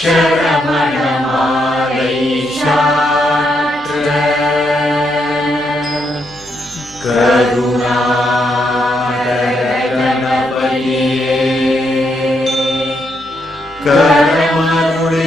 क्षरमणमालैषात्र करुणाकरगणपतिये करमरुळिकापाये।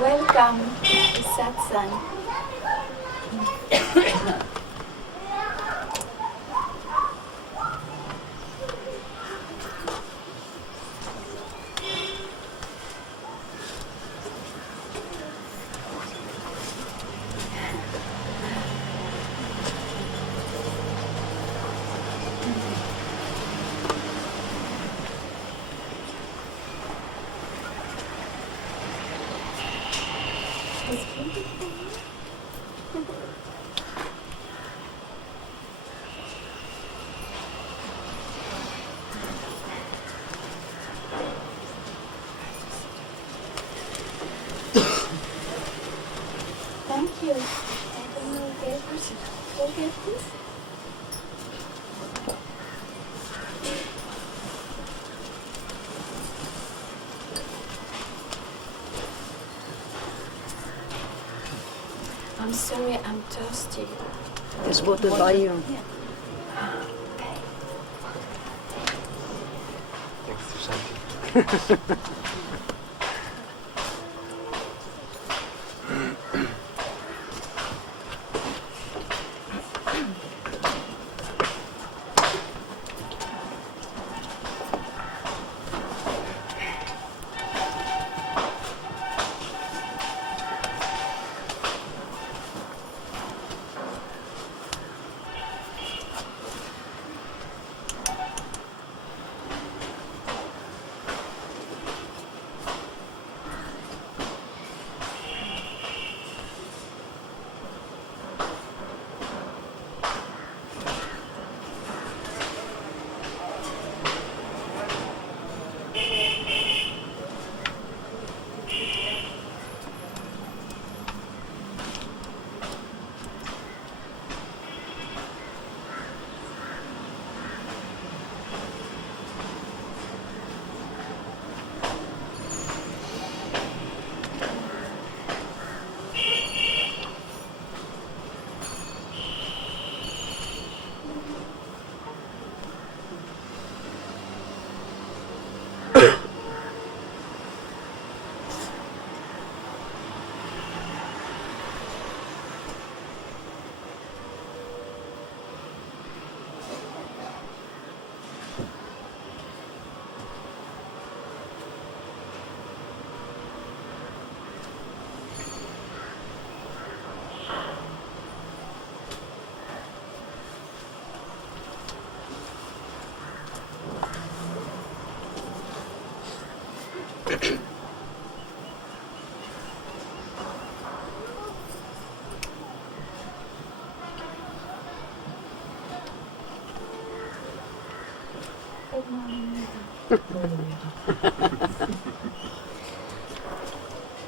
Welcome to Satsang. Thank you. I don't know if there's forget this. I'm sorry, I'm thirsty. There's water by you. Yeah. Thanks to something.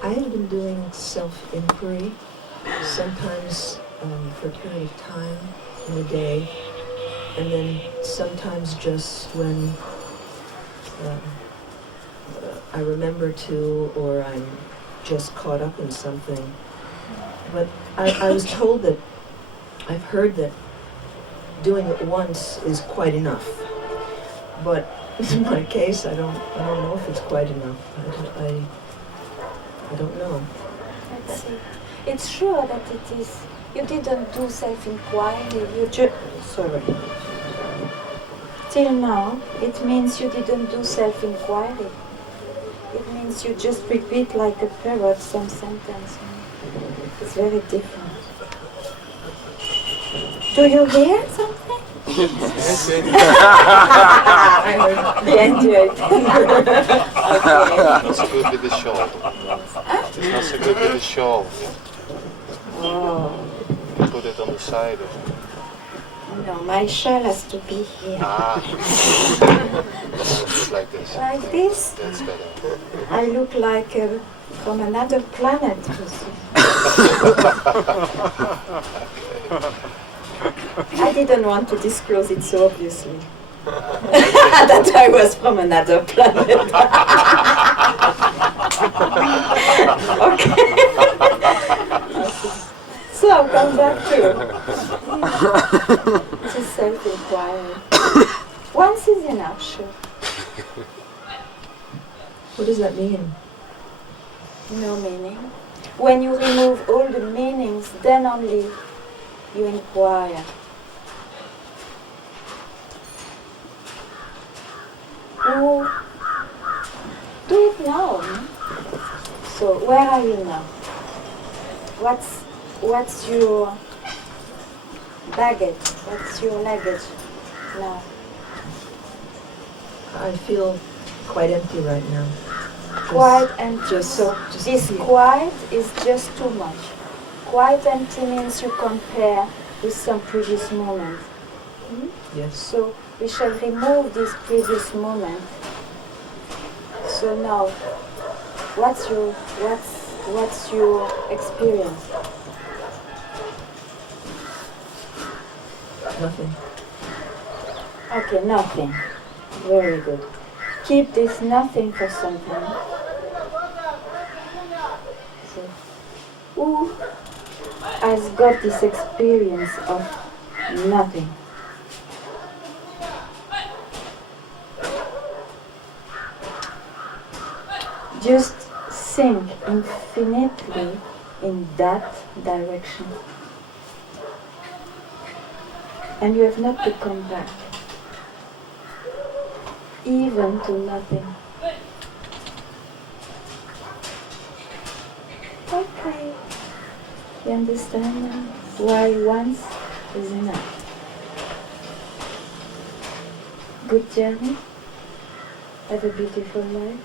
I have been doing self-inquiry, sometimes for a period of time in the day, and then sometimes just when I remember to, or I'm just caught up in something. But I was told that, I've heard that doing it once is quite enough. But in my case, I don't know if it's quite enough. I don't know. Let's see. It's sure that it is. You didn't do self-inquiry. You sorry. Till now, it means you didn't do self-inquiry. It means you just repeat like a parrot some sentence. It's very different. Do you hear something? Yes, They enjoy it. It's good with the shawl. It's not so good with the shawl. Oh. You put it on the side or something. No, my shawl has to be here. Just like this. Like this? That's better. I look like from another planet. I didn't want to disclose it so obviously. That I was from another planet. Okay. So I'll come back to self-inquiry. Once is enough, sure. What does that mean? no meaning. When you remove all the meanings, then only you inquire. Oh, do it now. So where are you now? What's your baggage? What's your luggage now? I feel quite empty right now. Quite empty. just This here. quiet is just too much. Quite empty means you compare with some previous moment. Yes. So we shall remove this previous moment. So now, what's your experience? Nothing. Okay, nothing. Very good. Keep this nothing for some time. So, who has got this experience of nothing? Just think infinitely in that direction. And you have not to come back, even to nothing. Okay. You understand now why once is enough. Good journey. Have a beautiful life.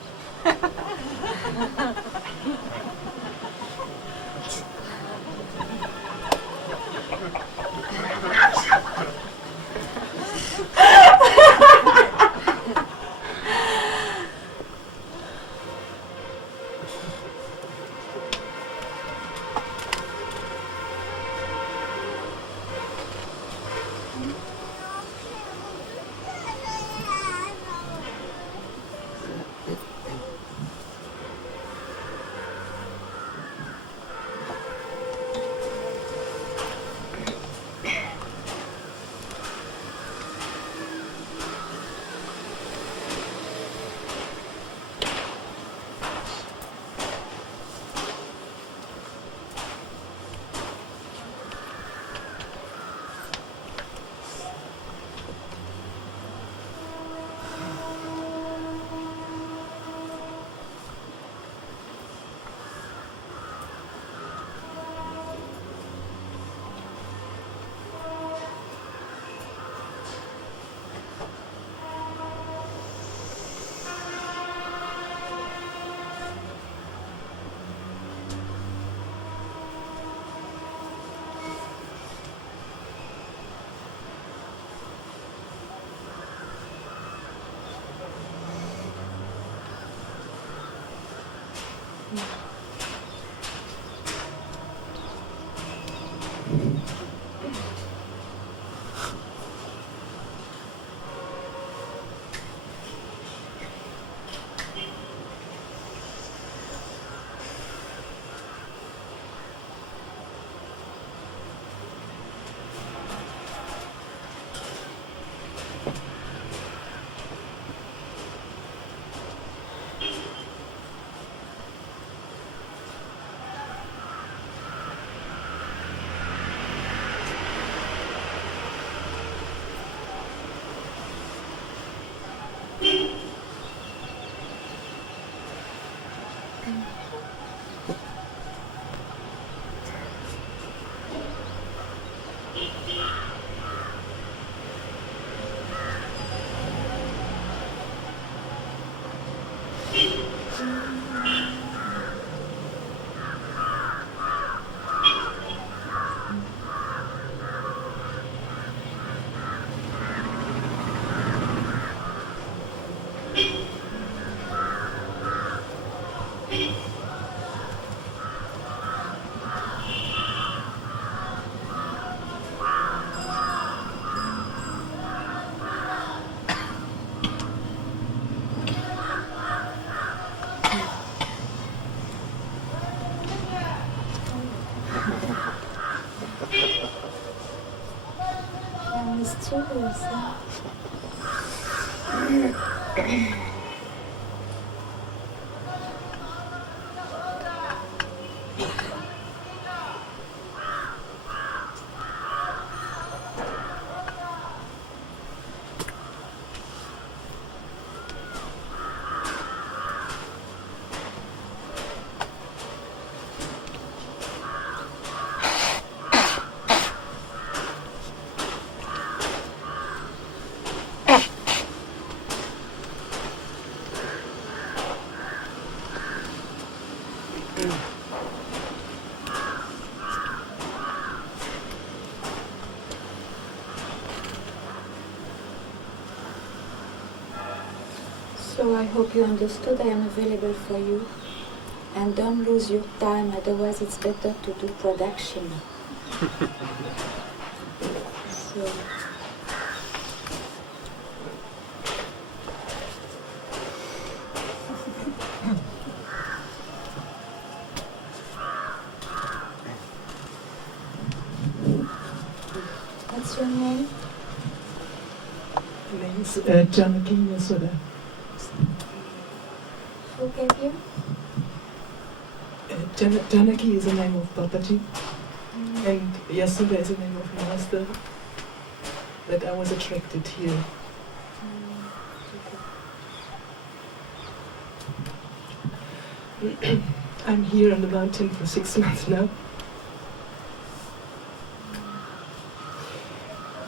Mysterious, huh? So I hope you understood I am available for you. And don't lose your time, otherwise it's better to do production. So, what's your name? My name is Ganga Mira Satsang. Who gave you? Janaki is the name of Babaji, and Yasuda is the name of Master. That I was attracted here. I'm here on the mountain for 6 months now,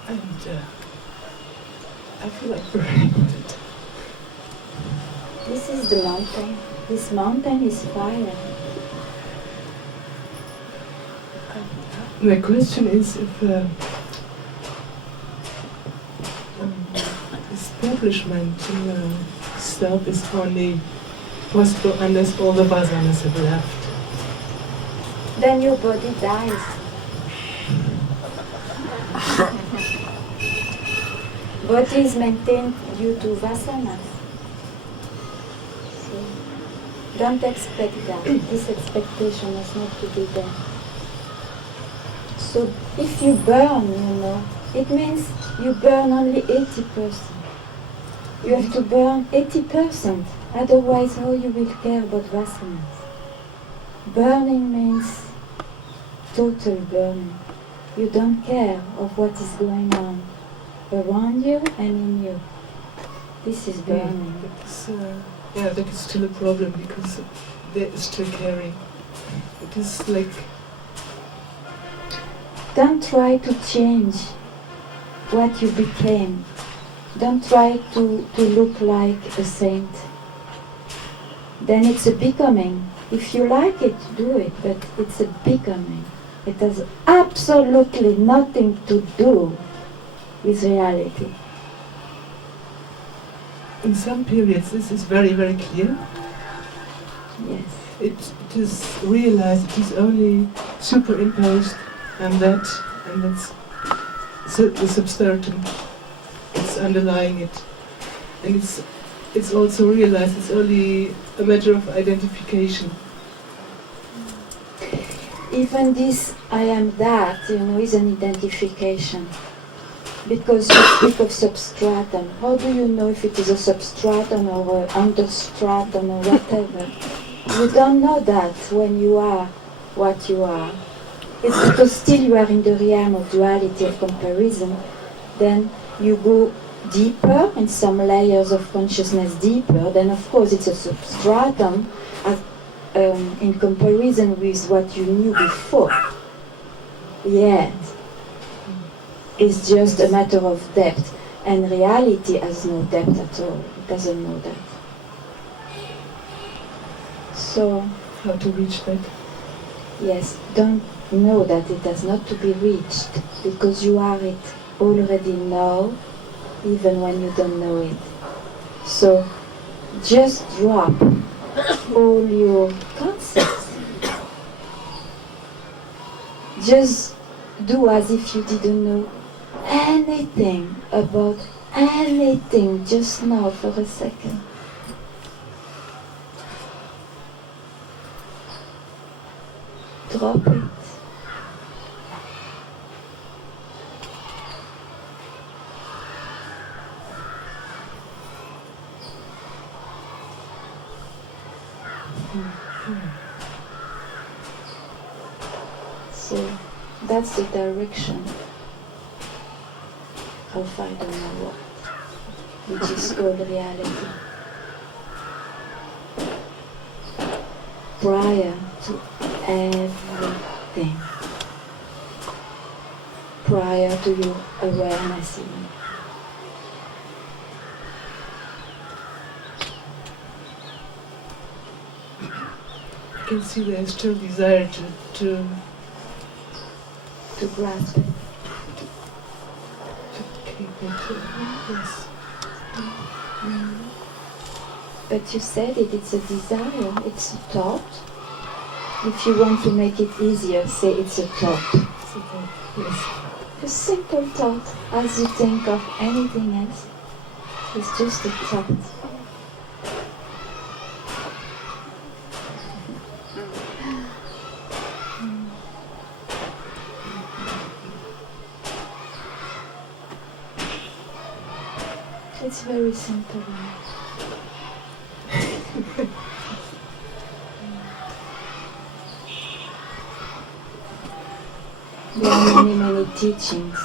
and I feel like burning with it. This is the mountain. This mountain is fire. My question is if establishment stuff is only possible unless all the vasanas have left. Then your body dies. Body is maintained due to vasanas. So don't expect that. This expectation is not to be there. So if you burn, it means you burn only 80%. You have to burn 80%. Otherwise, how you will care about vasanas? Burning means total burning. You don't care of what is going on around you and in you. This is burning. That is still a problem because there is still caring. It is like... Don't try to change what you became. Don't try to look like a saint. Then it's a becoming. If you like it, do it, but it's a becoming. It has absolutely nothing to do with reality. In some periods this is very, very clear. Yes. It is realized, it is only superimposed and that's the substratum. It's underlying it. And it's also realized it's only a matter of identification. Even this I am that, is an identification. Because you speak of substratum. How do you know if it is a substratum or an understratum or whatever? You don't know that when you are what you are. It's because still you are in the realm of duality, of comparison. Then you go deeper in some layers of consciousness, deeper. Then of course it's a substratum in comparison with what you knew before. Yet it's just a matter of depth. And reality has no depth at all. It doesn't know that. So, how to reach that? Yes, don't know that it has not to be reached, because you are it already now, even when you don't know it. So, just drop all your concepts. Just do as if you didn't know anything about anything just now for a second. Drop it. So that's the direction of I don't know what, which is called reality. Prior to everything, prior to your awareness even. can see there's still desire to grasp it. keep it. Yes. But you said it, it's a desire, it's a thought. If you want to make it easier, say it's a thought. Yes. A simple thought, as you think of anything else. It's just a thought. It's very simple. There are many teachings.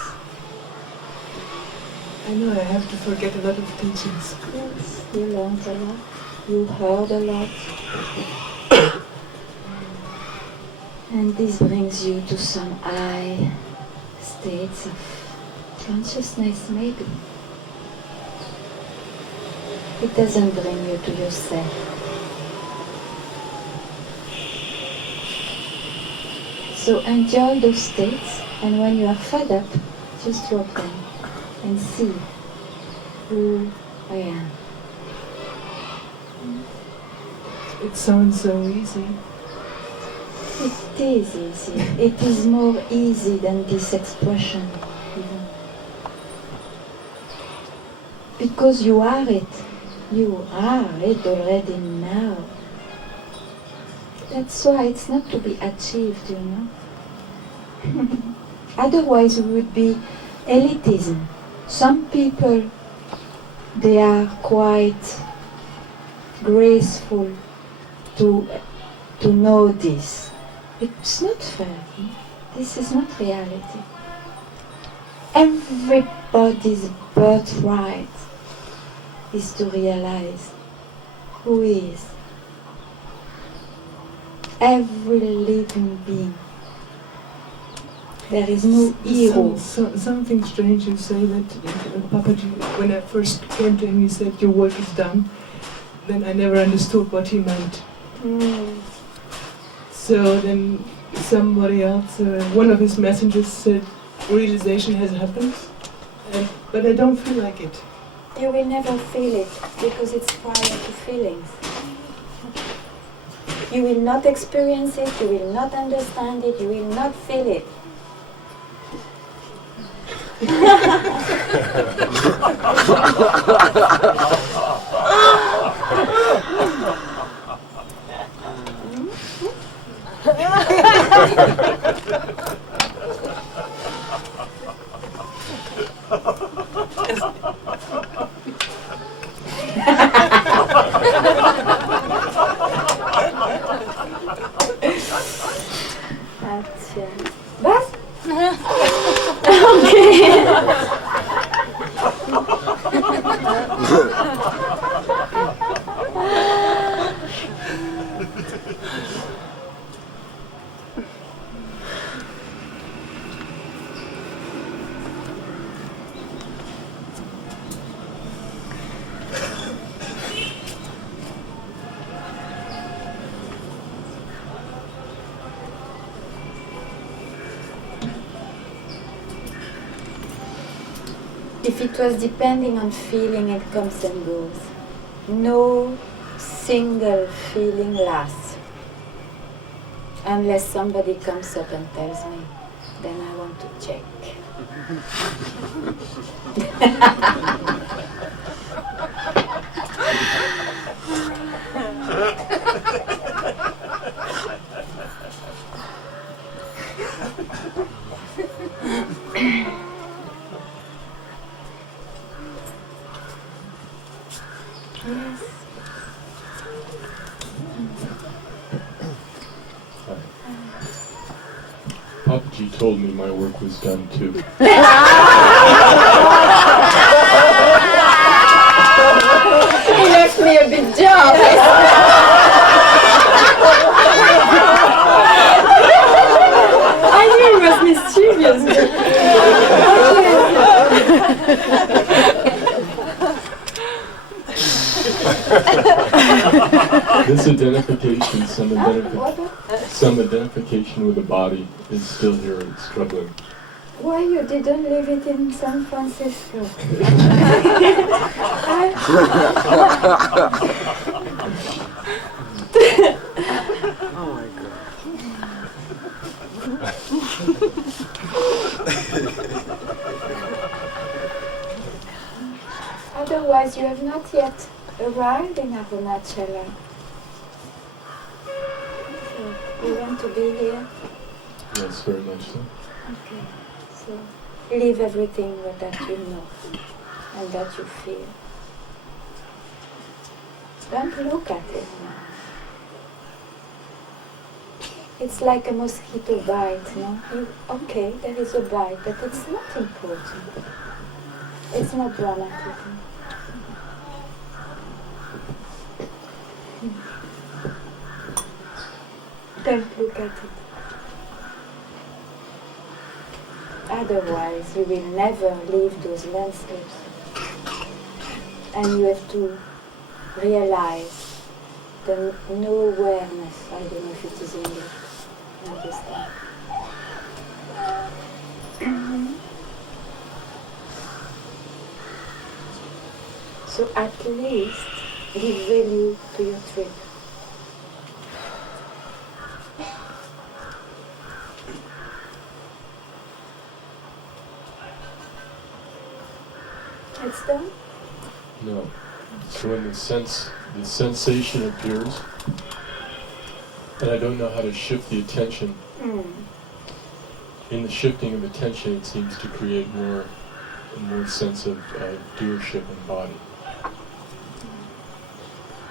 I know I have to forget a lot of teachings. Yes, you learned a lot. You heard a lot. And this brings you to some high states of consciousness, maybe. It doesn't bring you to yourself. So enjoy those states, and when you are fed up, just drop them and see who I am. It sounds so easy. It is easy. It is more easy than this expression, even. Because you are it. You are it already now. That's why it's not to be achieved, you know. Otherwise it would be elitism. Some people, they are quite graceful to know this. It's not fair. This is not reality. Everybody's birthright is to realize who he is. Every living being. There is no hero. Something strange you say that Papaji, when I first came to him, he said, your work is done. Then I never understood what he meant. So then somebody else, one of his messengers said, realization has happened, but I don't feel like it. You will never feel it because it's prior to feelings. You will not experience it, you will not understand it, you will not feel it. Was? Okay. If it was depending on feeling, it comes and goes. No single feeling lasts. Unless somebody comes up and tells me, then I want to check. Papaji told me my work was done too. He left me a big job. I knew he was mischievous. This This identification, What? some identification with the body is still here and struggling. Why you didn't leave it in San Francisco? Oh my God. Otherwise, you have not yet arrived in Arunachala. So, you want to be here? Yes, very much so. Okay. So, leave everything that you know and that you feel. Don't look at it now. It's like a mosquito bite, no? Okay, there is a bite, but it's not important. It's not dramatic. Don't look at it. Otherwise, you will never leave those landscapes. And you have to realize the no awareness. I don't know if it is English. Understand? So at least give value to your trip. It's done? No. So when the sensation appears, and I don't know how to shift the attention, in the shifting of attention it seems to create more sense of doership and body.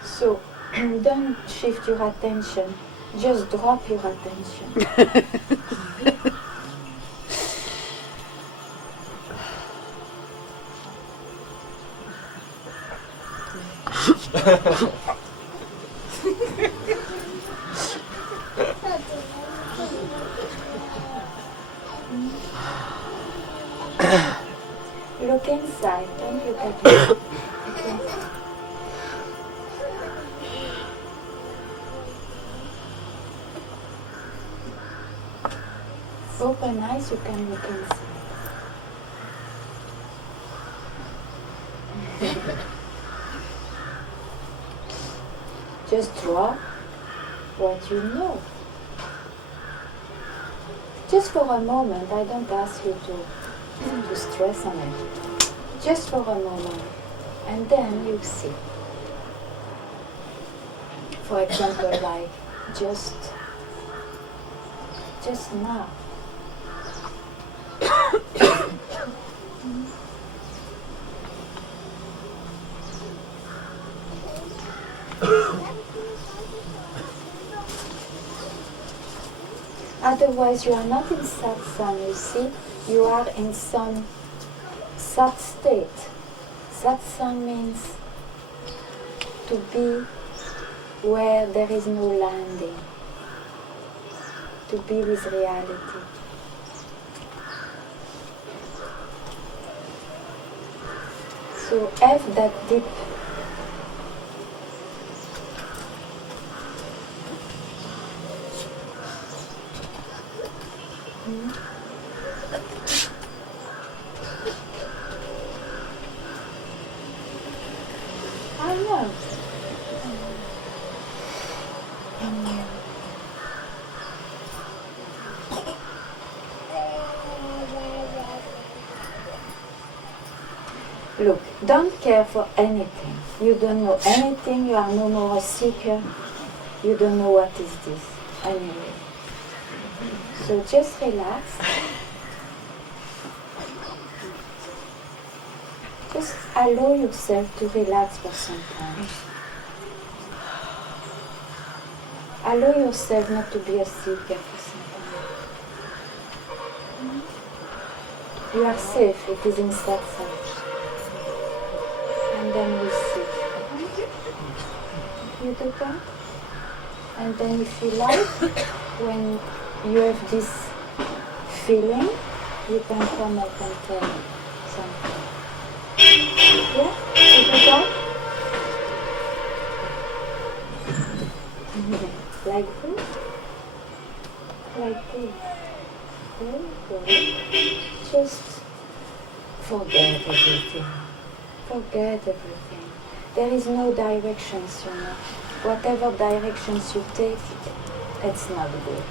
So don't shift your attention, just drop your attention. Look inside, don't look at me. Open eyes, you can look inside. Just drop what you know. Just for a moment, I don't ask you to stress on it. Just for a moment, and then you see. For example, like just now. Otherwise, you are not in satsang, you see, you are in some sat state. Satsang means to be where there is no landing, to be with reality. So have that deep I know. Look, don't care for anything. You don't know anything, you are no more a seeker. You don't know what is this anyway. So just relax. Just allow yourself to relax for some time. Allow yourself not to be a seeker for some time. You are safe, it is in satsang. And then we sit. You do that? And then if you like, when you have this feeling, you can come up and tell something. Yeah? You do that? Like this? Like this? Very good. Just forget everything. Forget everything. There is no directions, you know. Whatever directions you take, it's not good.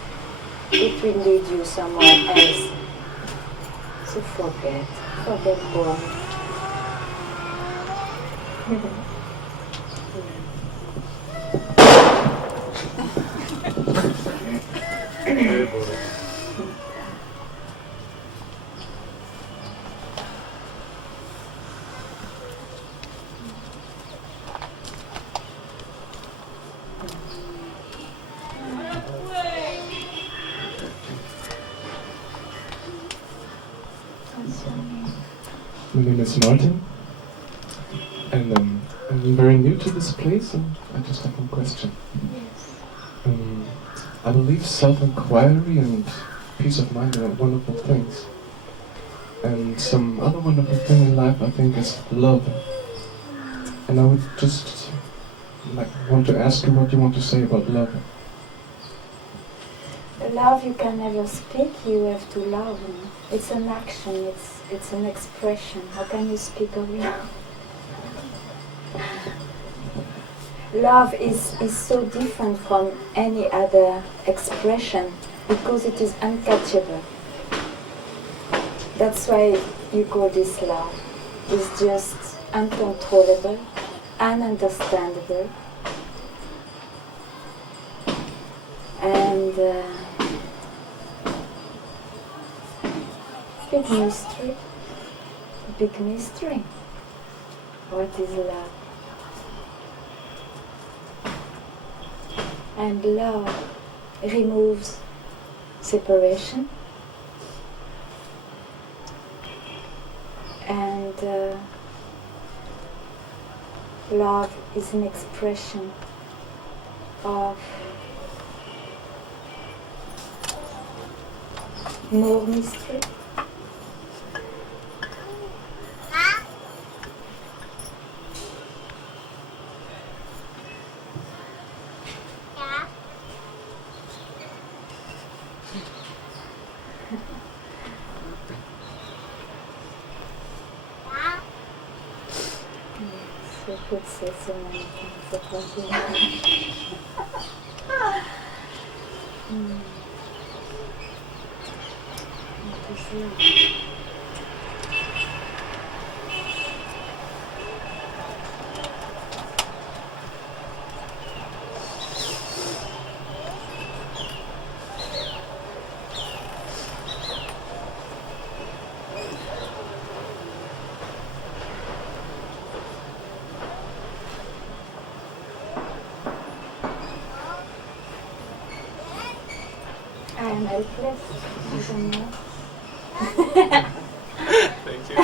It will lead you somewhere else. So forget born. My name is Martin, and I'm very new to this place, and I just have one question. Yes. I believe self-inquiry and peace of mind are wonderful things. And some other wonderful thing in life, I think, is love. And I would just want to ask you what you want to say about love. Love you can never speak, you have to love. You know? It's an action, it's an expression. How can you speak of love? Love is so different from any other expression because it is uncatchable. That's why you call this love. It's just uncontrollable, ununderstandable, and big mystery. Big mystery. What is love? And love removes separation and love is an expression of more mystery. You could say so many things about love. What is love? I am helpless. I don't know. Thank you.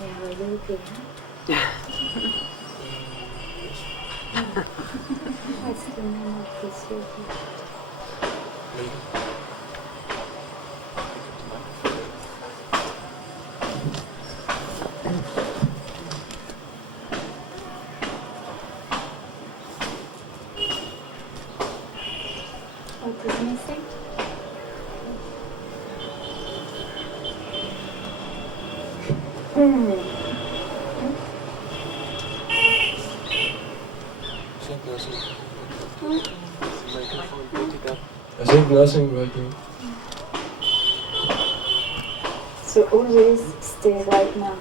Yeah, are you okay? What's the name of this yoga? What is missing? I think nothing right now. So always stay right now.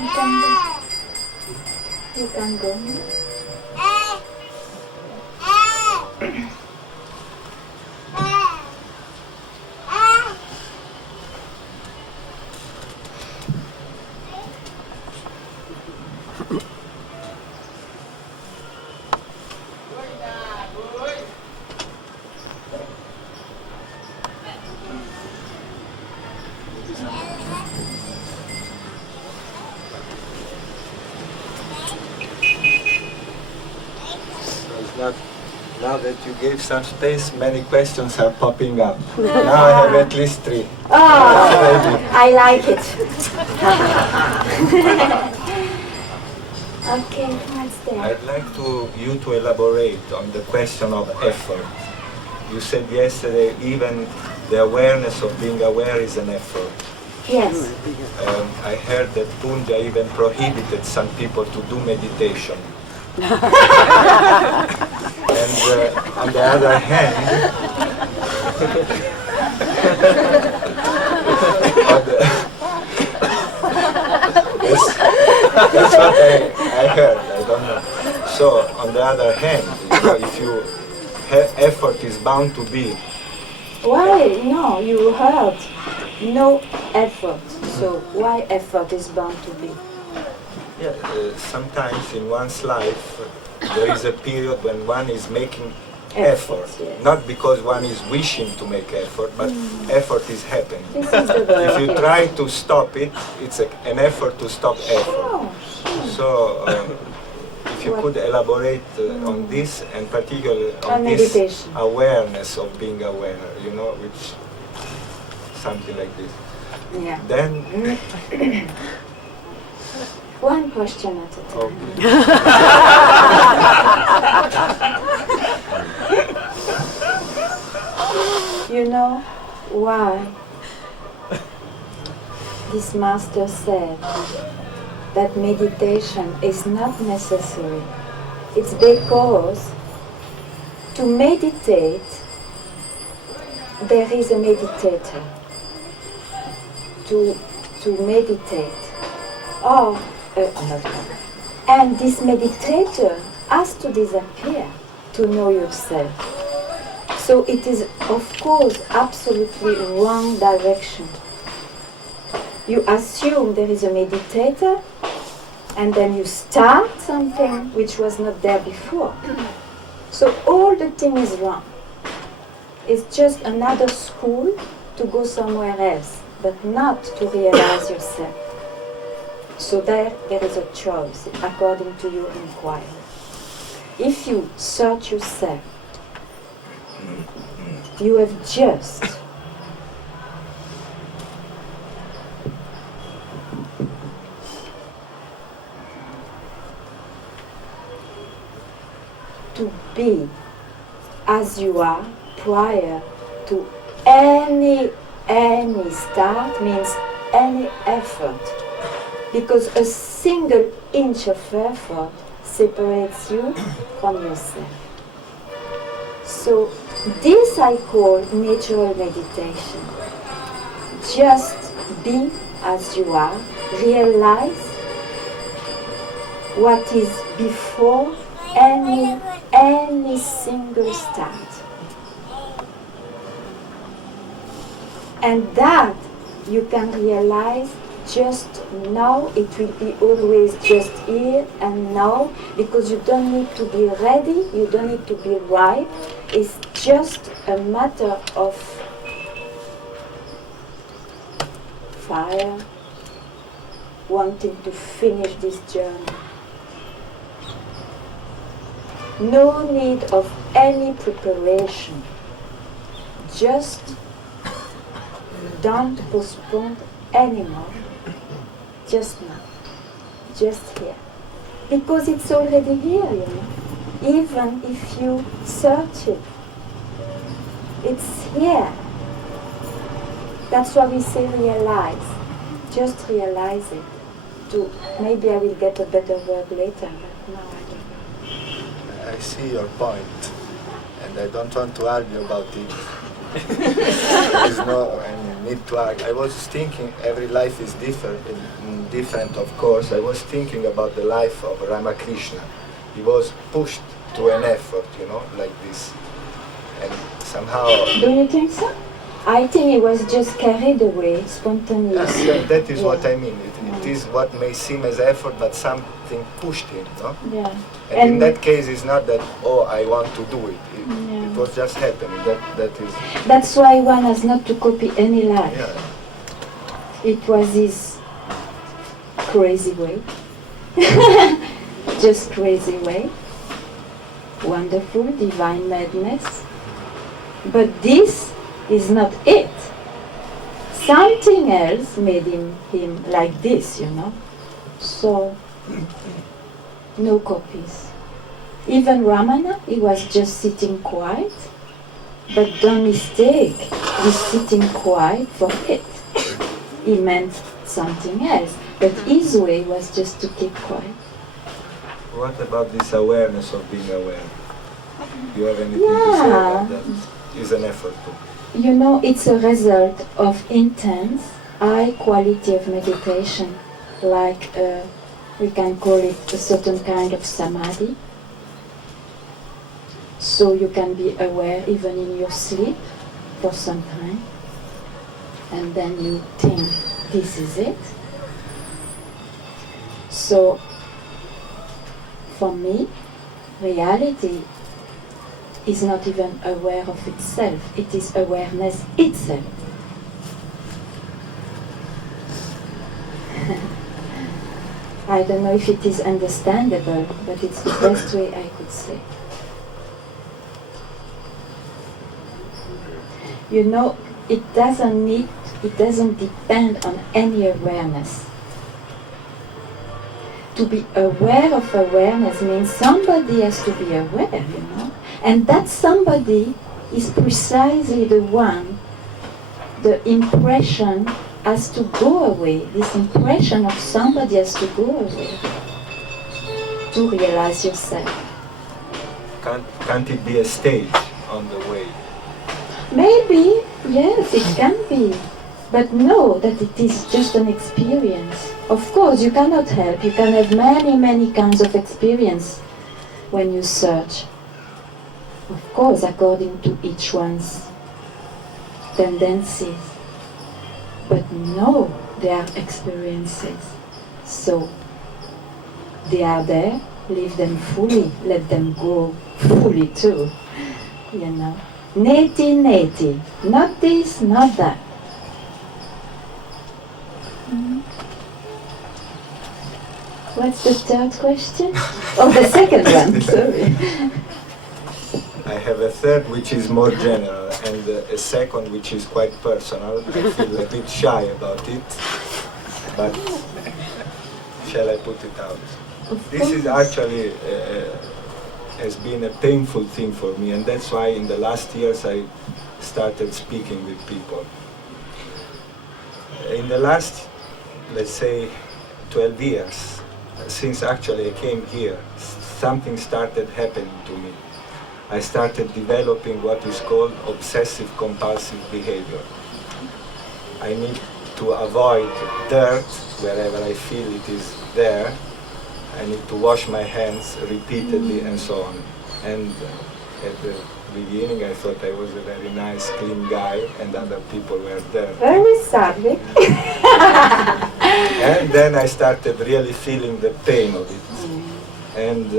You can go. You can go. Now that you gave some space, many questions are popping up. Now I have at least 3. Oh, I like it. Okay, what's there? I'd like you to elaborate on the question of effort. You said yesterday even the awareness of being aware is an effort. Yes. I heard that Punja even prohibited some people to do meditation. And on the other hand, that's what I heard, I don't know. So, on the other hand, if you effort is bound to be. Why? No, you heard. No effort. So why effort is bound to be? Yeah, sometimes in one's life there is a period when one is making effort. Yes. Not because one is wishing to make effort, but effort is happening. This is the word. If you yes. try to stop it, it's an effort to stop effort. Oh, So, if you could elaborate on this, and particularly on this meditation. awareness of being aware, which something like this. Yeah. Then, One question at a time. You know why this master said that meditation is not necessary? It's because to meditate, there is a meditator. To meditate. And this meditator has to disappear to know yourself. So it is, of course, absolutely wrong direction. You assume there is a meditator, and then you start something which was not there before. So all the thing is wrong. It's just another school to go somewhere else, but not to realize yourself. So there is a choice according to your inquiry. If you search yourself, you have just to be as you are prior to any start, means any effort. Because a single inch of effort separates you from yourself. So this I call natural meditation. Just be as you are, realize what is before any single start. And that you can realize just now. It will be always just here and now, because you don't need to be ready, you don't need to be ripe. It's just a matter of fire, wanting to finish this journey. No need of any preparation. Just don't postpone anymore. Just now. Just here. Because it's already here, you know. Even if you search it, it's here. That's why we say realize. Just realize it. Maybe I will get a better word later, but now I don't know. I see your point, and I don't want to argue about it. There is no, need to act. I was thinking every life is different, of course. I was thinking about the life of Ramakrishna. He was pushed to an effort, like this, and somehow. Do you think so? I think he was just carried away, spontaneously. That is what I mean. It is what may seem as effort, but something pushed him, no? Yeah. And in that case, it's not that, oh, I want to do it. It was just happening. That is. That's why one has not to copy any life. Yeah. It was his crazy way. Just crazy way. Wonderful, divine madness. But this is not it. Something else made him like this, So, no copies. Even Ramana, he was just sitting quiet. But don't mistake, he's sitting quiet for it. He meant something else. But his way was just to keep quiet. What about this awareness of being aware? Do you have anything to say about that? It's an effort too. It's a result of intense, high quality of meditation, like we can call it a certain kind of samadhi. So you can be aware even in your sleep for some time, and then you think, this is it. So, for me, reality is not even aware of itself, it is awareness itself. I don't know if it is understandable, but it's the best way I could say. It doesn't depend on any awareness. To be aware of awareness means somebody has to be aware, And that somebody is precisely the one, the impression has to go away. This impression of somebody has to go away to realize yourself. Can't it be a stage on the way? Maybe, yes, it can be. But know that it is just an experience. Of course, you cannot help. You can have many, many kinds of experience when you search. Of course, according to each one's tendencies. But no, they are experiences. So, they are there, live them fully, let them go fully too. Neti, not this, not that. What's the third question? Oh, the second one, sorry. I have a third which is more general and a second which is quite personal. I feel a bit shy about it, but shall I put it out? This is actually has been a painful thing for me, and that's why in the last years I started speaking with people. In the last, let's say, 12 years, since actually I came here, something started happening to me. I started developing what is called obsessive-compulsive behavior. I need to avoid dirt wherever I feel it is there. I need to wash my hands repeatedly and so on. And at the beginning I thought I was a very nice, clean guy and other people were there. Very sadly. And then I started really feeling the pain of it. And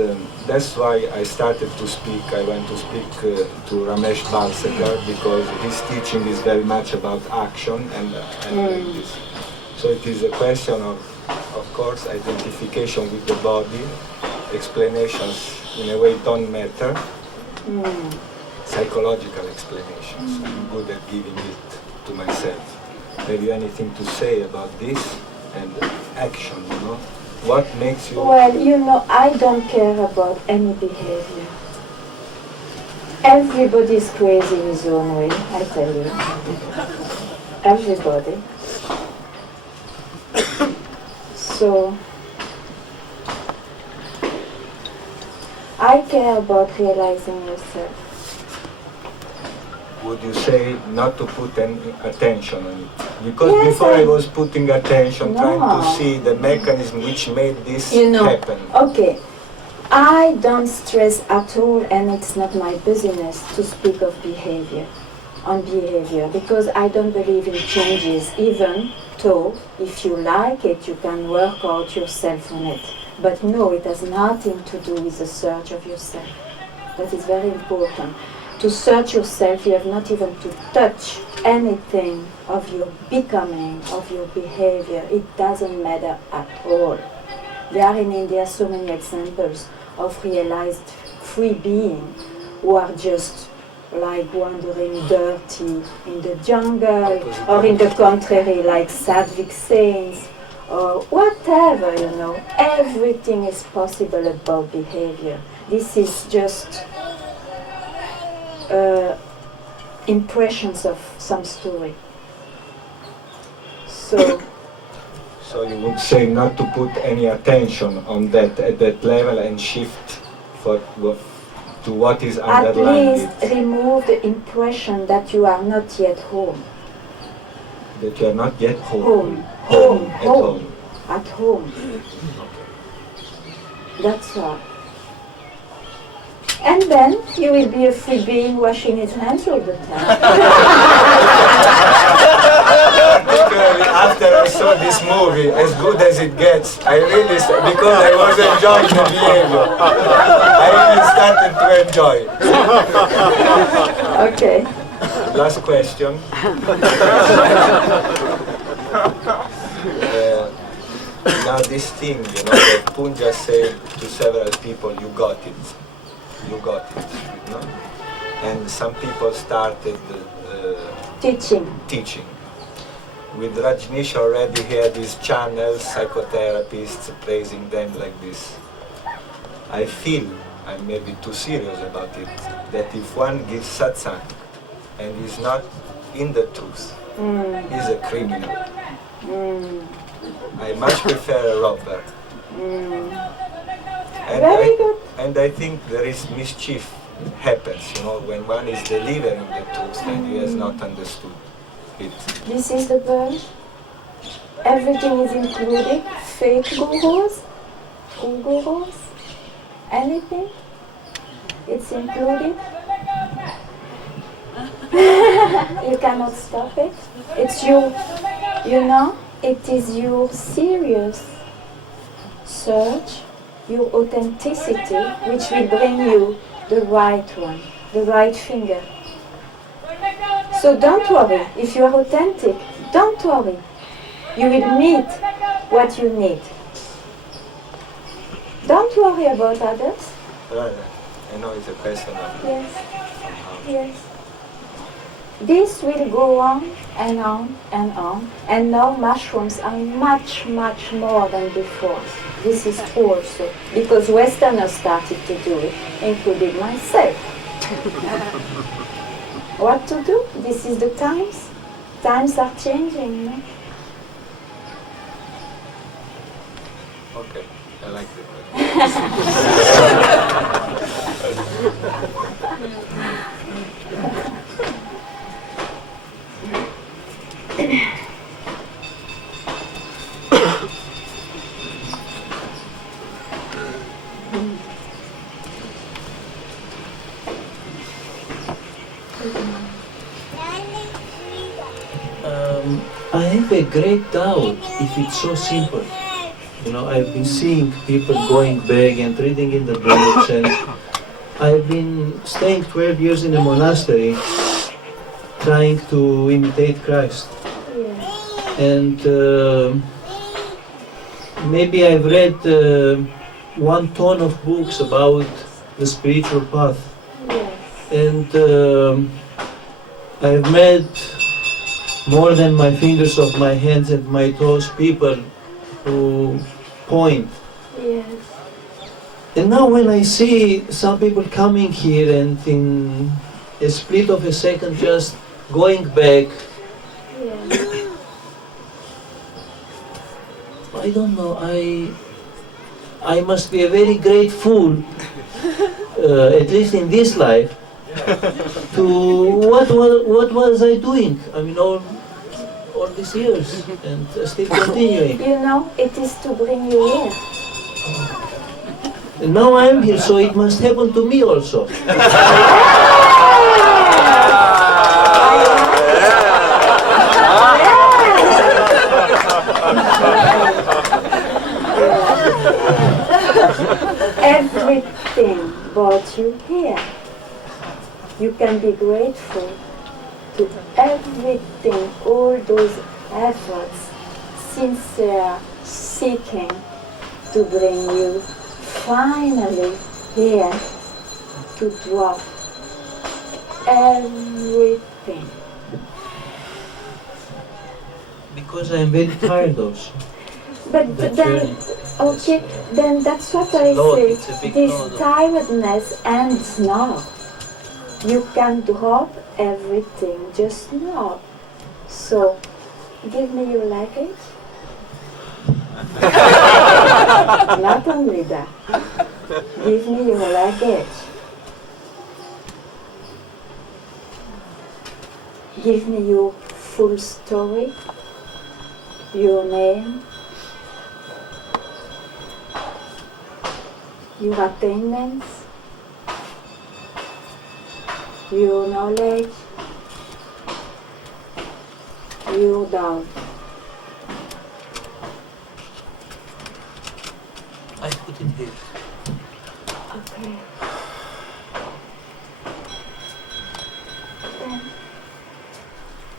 that's why I started to speak. I went to speak to Ramesh Balsekar because his teaching is very much about action and like this. So it is a question of course, identification with the body. Explanations in a way don't matter. Psychological explanations. I'm good at giving it to myself. Have you anything to say about this and action, What makes you... Well, I don't care about any behavior. Everybody is crazy in his own way, I tell you. Everybody. So, I care about realizing yourself. would you say not to put any attention on it? Because Yes, before I was putting attention, trying No. to see the mechanism which made this You know, happen. okay, I don't stress at all, and it's not my business to speak of behavior, on behavior, because I don't believe in changes, even though if you like it, you can work out yourself on it. But no, it has nothing to do with the search of yourself. That is very important. To search yourself, you have not even to touch anything of your becoming, of your behavior. It doesn't matter at all. There are in India so many examples of realized free beings who are just like wandering dirty in the jungle, or in the contrary, like Sadhvik saints, or whatever, you know. Everything is possible about behavior. This is just impressions of some story. So, So you would say not to put any attention on that at that level and shift to what is at underlying least it. remove the impression that you are not yet home. That you are not yet Home. home at Home. home. At home. That's all. And then you will be a free being washing his hands all the time. Particularly after I saw this movie, as good as it gets, I really, because I was enjoying the behavior, I really started to enjoy it. Okay. Last question. Now this thing, you know, that Punja said to several people, you got it, you know? And some people started teaching. With Rajneesh already had his channels, psychotherapists praising them like this. I feel, I'm maybe too serious about it, that if one gives satsang and is not in the truth, he's a criminal. I much prefer a robber. Very good. And I think there is mischief happens, you know, when one is delivering the truth and he has not understood it. This is the bird. Everything is included. Fake gurus, true gurus, anything. It's included. You cannot stop it. It's you know, it is your serious search, your authenticity, which will bring you the right one, the right finger. So don't worry, if you are authentic, don't worry. You will meet what you need. Don't worry about others. Right. I know it's a question of Yes, yes. This will go on and on and on. And now mushrooms are much, much more than before. This is true also, because Westerners started to do it, including myself. What to do? This is the times. Times are changing, no? Okay, I like it. I have a great doubt if it's so simple. You know, I've been seeing people going back and reading in the books, and I've been staying 12 years in a monastery trying to imitate Christ. And maybe I've read 1 ton of books about the spiritual path. And I've met more than my fingers of my hands and my toes people who point. Yes. And now when I see some people coming here and in a split of a second just going back, Yes. I don't know, I must be a very great fool, at least in this life, to what was I doing? I mean, all these years, and still continuing. You know, it is to bring you here. And now I'm here, so it must happen to me also. Everything brought you here. You can be grateful to everything, all those efforts, sincere seeking to bring you finally here to drop everything. Because I'm very tired also. But That then, journey. okay, then that's what I load, say. it's a big This load. tiredness ends now. You can drop everything just now. So, give me your luggage. Not only that, give me your luggage. Give me your full story, your name, your attainments, your knowledge, your doubt. I put it here. Okay. Then,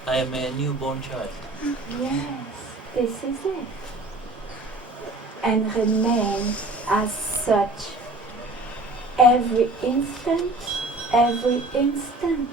I am a newborn child. yes, this is it. And remain as such every instant, every instant.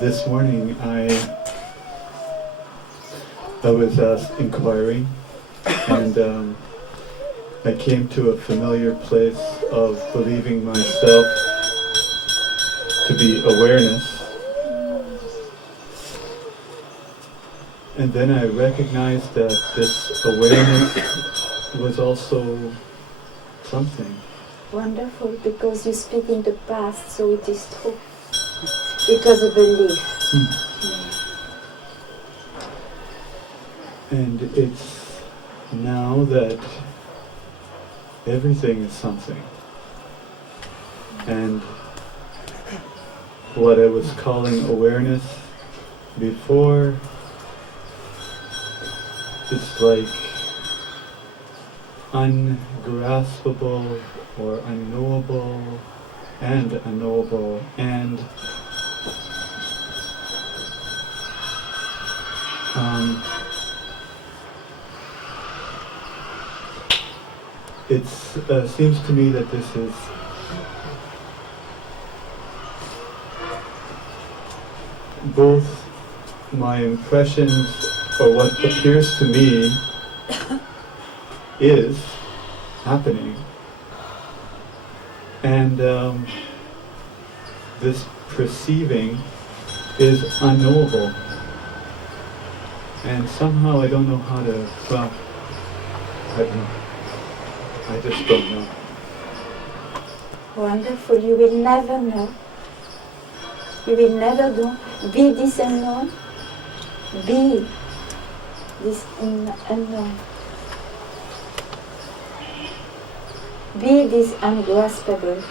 This morning I was inquiring, and I came to a familiar place of believing myself to be awareness, and then I recognized that this awareness was also something. Wonderful, because you speak in the past, so it is true. It was a belief. And it's now that everything is something. And what I was calling awareness before, it's like ungraspable or unknowable and unknowable, and it seems to me that this is both my impressions, or what appears to me, is happening. And this perceiving is unknowable. And somehow I don't know how to, well, I don't know. I just don't know. Wonderful. You will never know. You will never know. Be this unknown. Be this unknown. Be this ungraspable.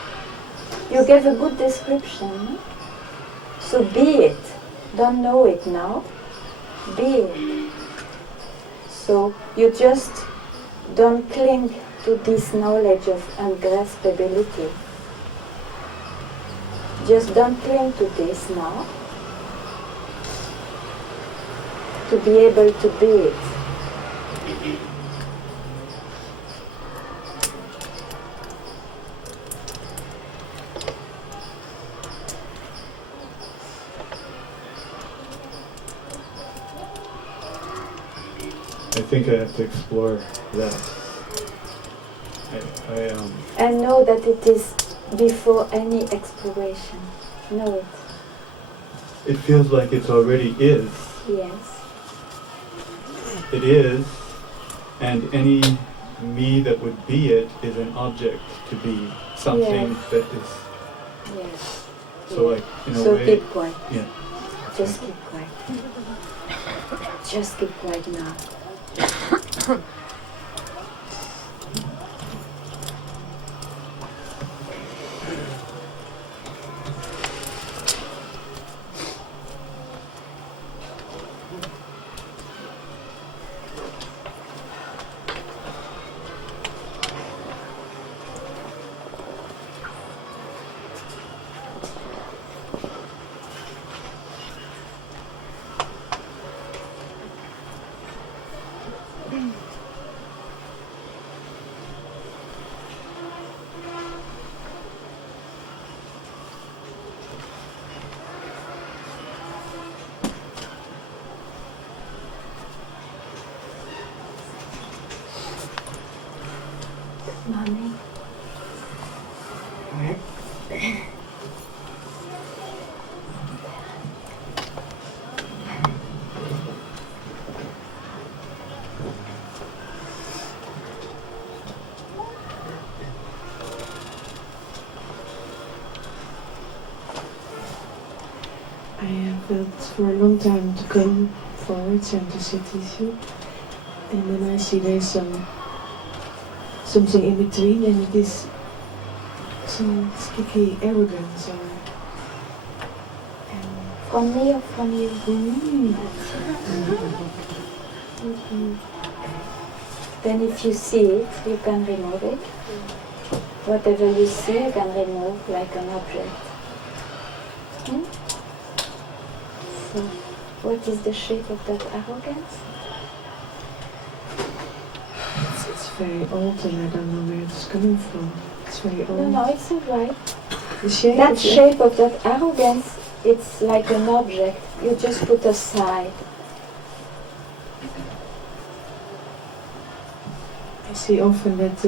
You gave a good description. No? So be it. Don't know it now. Be it. So you just don't cling to this knowledge of ungraspability. Just don't cling to this now. To be able to be it. I think I have to explore that. And know that it is before any exploration. Know it. It feels like it already is. Yes. It is, and any me that would be it is an object to be something Yes. that is. Yes. So like, in a So way, keep quiet. yeah. Just keep quiet. Just keep quiet now. Mommy. I have felt for a long time to come forward and to sit with you, and then I see there's something in between, and it is some sticky arrogance or From me or from you? Then if you see it, you can remove it. Whatever you see, you can remove like an object. Hmm? So, what is the shape of that arrogance? it's very old, and I don't know where it's coming from. It's very old. No, it's alright. The shape That of shape of that arrogance, it's like an object. You just put aside. I see often that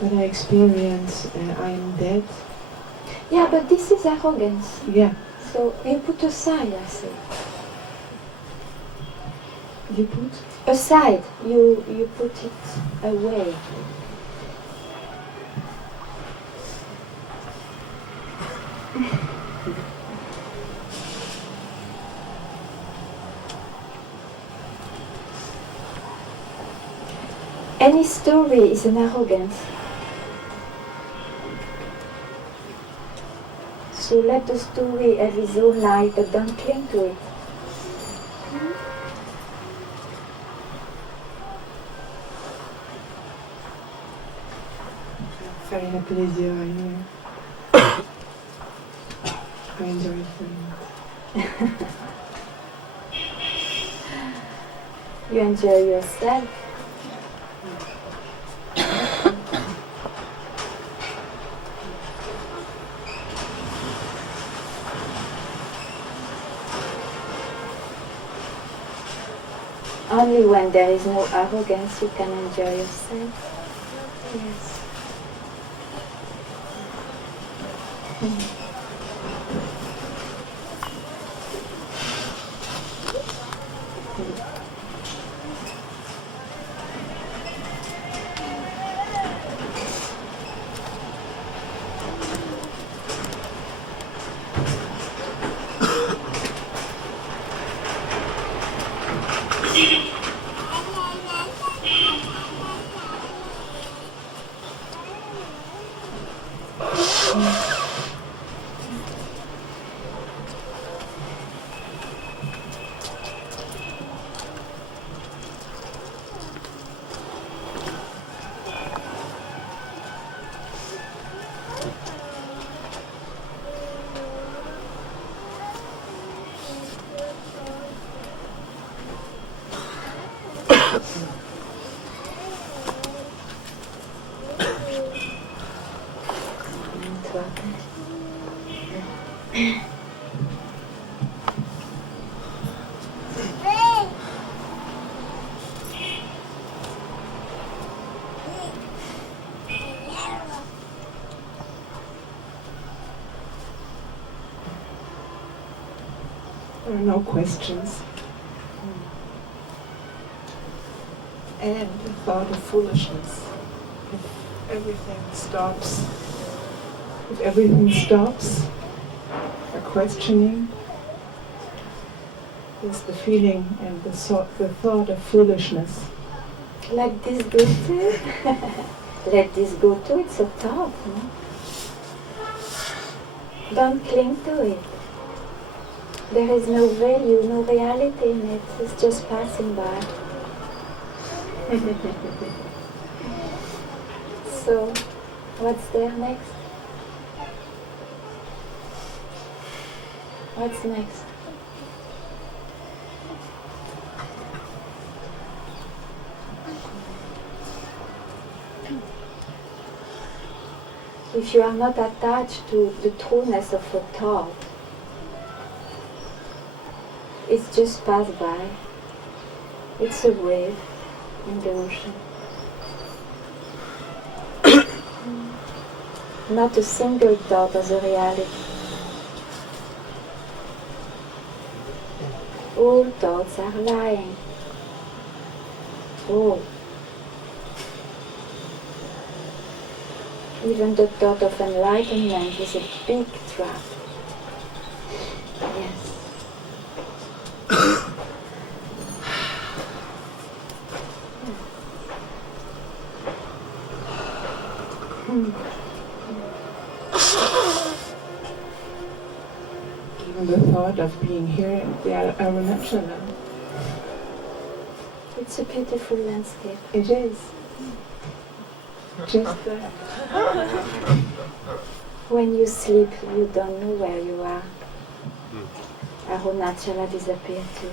when I experience I am dead. Yeah, but this is arrogance. Yeah, So you put aside, I say. you put. Aside, you put it away. Any story is an arrogance. So let the story have its own light, but don't cling to it. Very happy that you are here. I enjoy it very much. You enjoy yourself. only when there is no arrogance you can enjoy yourself. Yes. There are no questions. And the thought of foolishness. If everything stops, a questioning, there's the feeling and the thought of foolishness. Let this go too. Let this go too. It's a thought, no? Don't cling to it. There is no value, no reality in it. It's just passing by. So, what's there next? What's next? If you are not attached to the trueness of a thought, it's just passed by. It's a wave in the ocean. Not a single thought as a reality. All thoughts are lying. All. Even the thought of enlightenment is a big trap. Yes. Even the thought of being here in the Arunachala. It's a beautiful landscape. It is. Just that. When you sleep, you don't know where you are. Arunachala disappears too.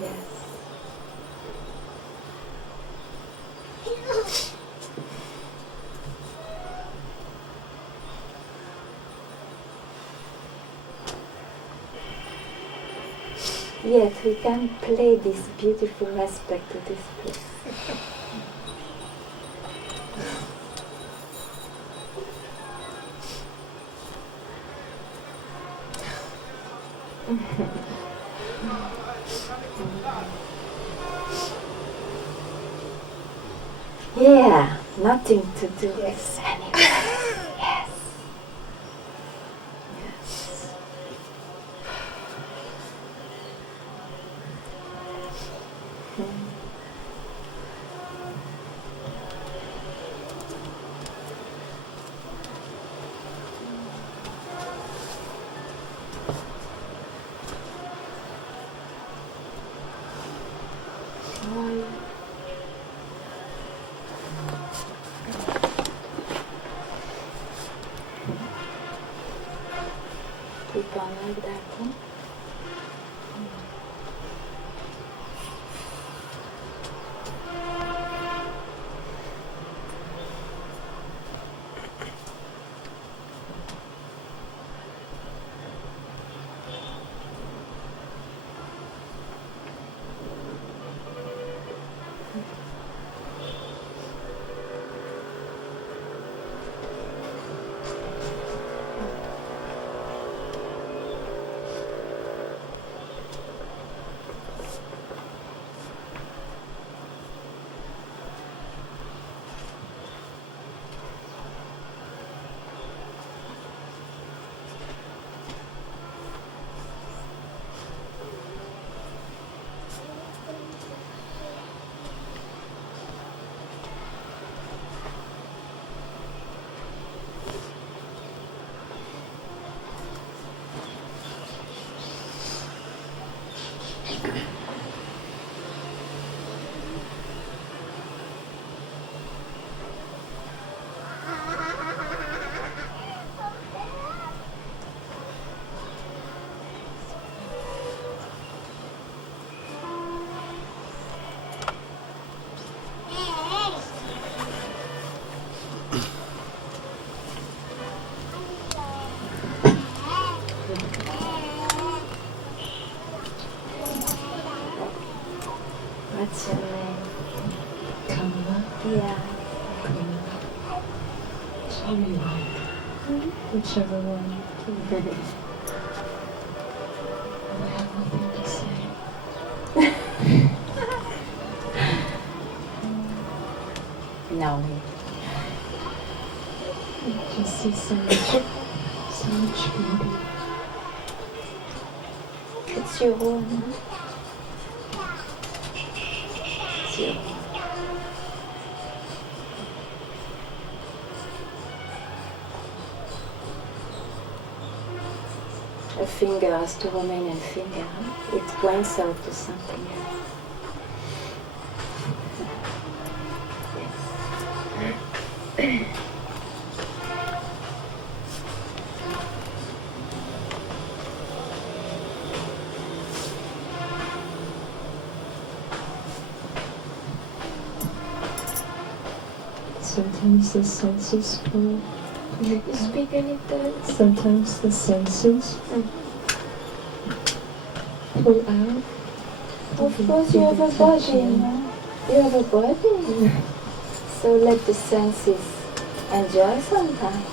Yes. Yet we can play this beautiful aspect to this place. Yeah, nothing to do with anyone. Yes. Yes. Why? Keep on like that, huh? What's your name? Kamala. Yeah. Whichever one. I have nothing to say. No. I just see so much beauty. It's your own, huh? It's your own. A finger has to remain a finger, huh? It points out to something else. Yes. Sometimes the senses pull. You speak a little. Sometimes the senses pull out. Of course, you have a body, you know. You have a body. So let the senses enjoy sometimes.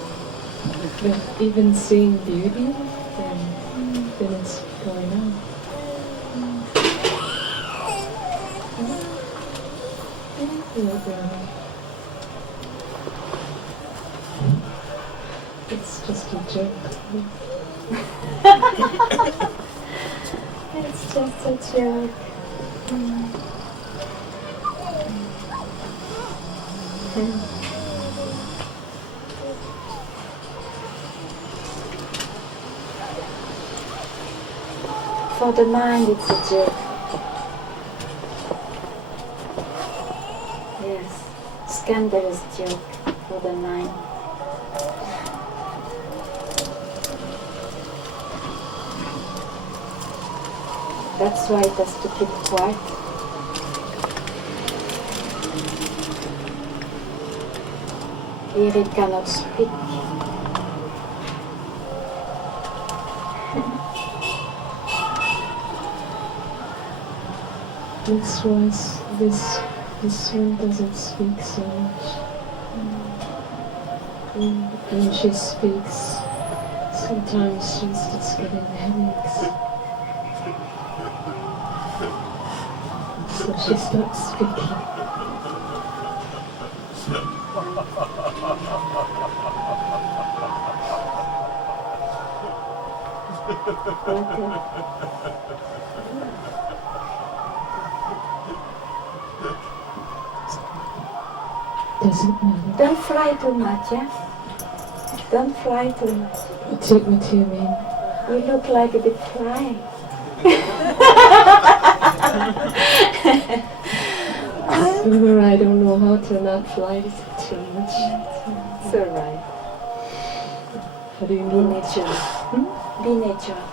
But even seeing beauty, then it's going on. It's just a joke. It's just a joke. For the mind, it's a joke. Yes, scandalous joke for the mind. That's why it has to keep quiet. Here it cannot speak. That's why this one doesn't speak so much. When she speaks, sometimes she starts getting headaches. So she stops speaking. Doesn't matter. Don't fly too much, yeah? Don't fly too much. What do you mean? You look like a bit fly. Or I don't know how to not fly too much. It's alright. How do you Be know? natural. Be natural.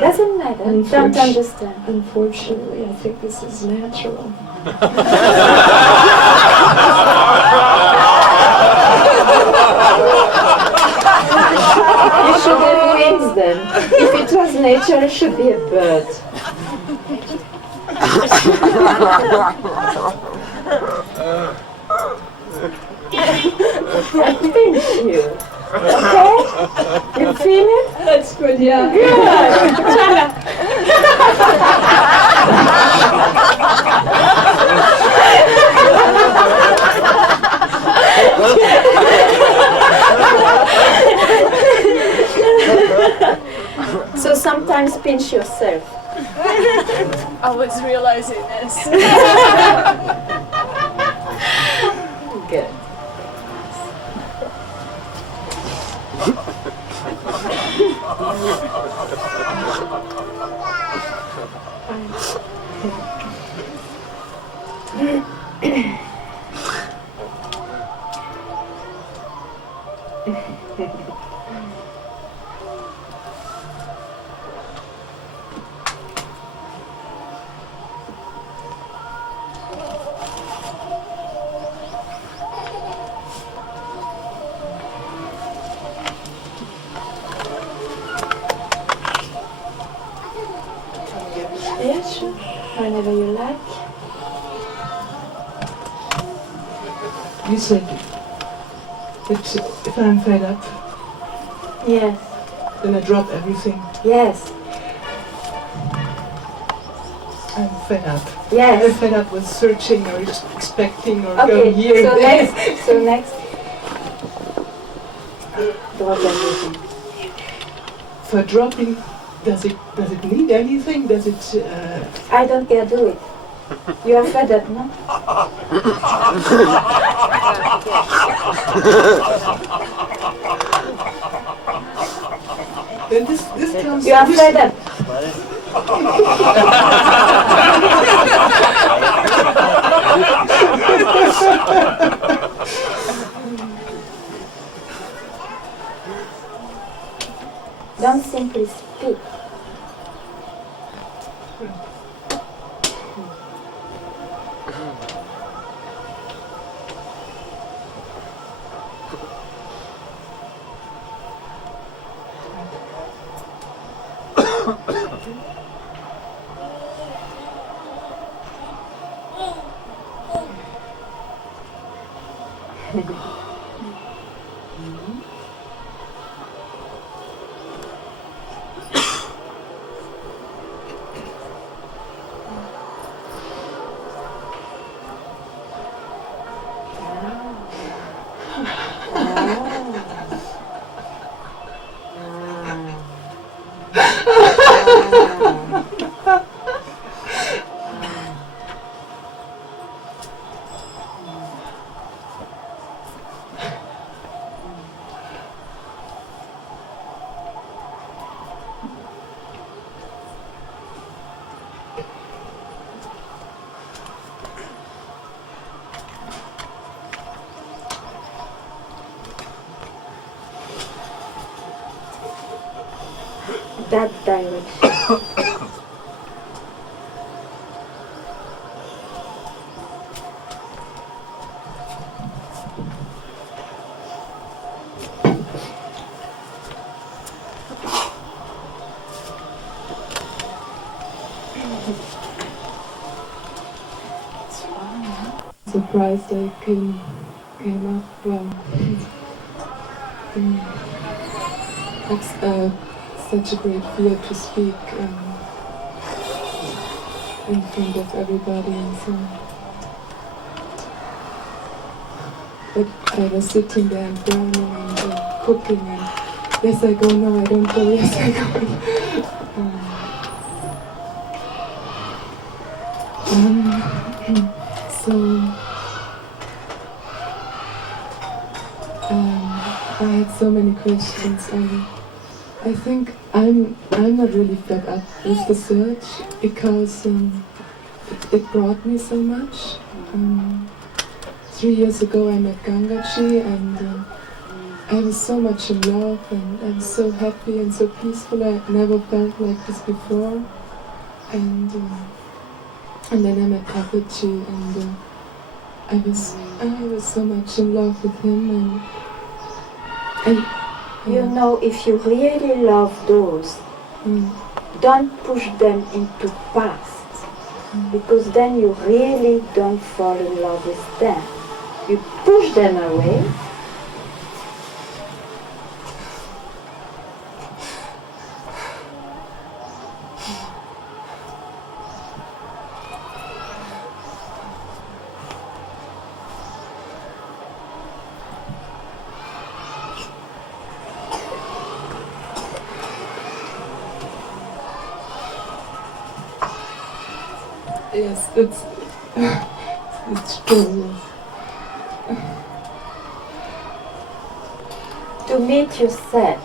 Doesn't matter. Don't understand. Unfortunately, I think this is natural. You should have wings then. If it was nature, it should be a bird. I pinch you. Okay? You feel it? That's good, yeah. So sometimes pinch yourself. I was realizing this. Good. You said that if I'm fed up, Yes. then I drop everything. Yes. I'm fed up. I'm Yes. fed up with searching or expecting or Okay. going here. So and there. next. So next. Drop everything. For dropping, does it need anything? Does it? I don't care. Do it. You are fed up, no? Then this comes. You are this- fed up. Don't simply speak. That direction. Surprised I came up. It's such a great fear to speak in front of everybody and so on. But I was sitting there and burning and cooking and yes I go, no I don't go, yes I go. So I had so many questions and I think I'm not really fed up with the search because it brought me so much. 3 years ago I met Ganga and I was so much in love and I was so happy and so peaceful. I never felt like this before. And then I met Papaji and I was so much in love with him and You know, if you really love those, don't push them into past, because then you really don't fall in love with them. You push them away. yes, it's true. Yes. To meet yourself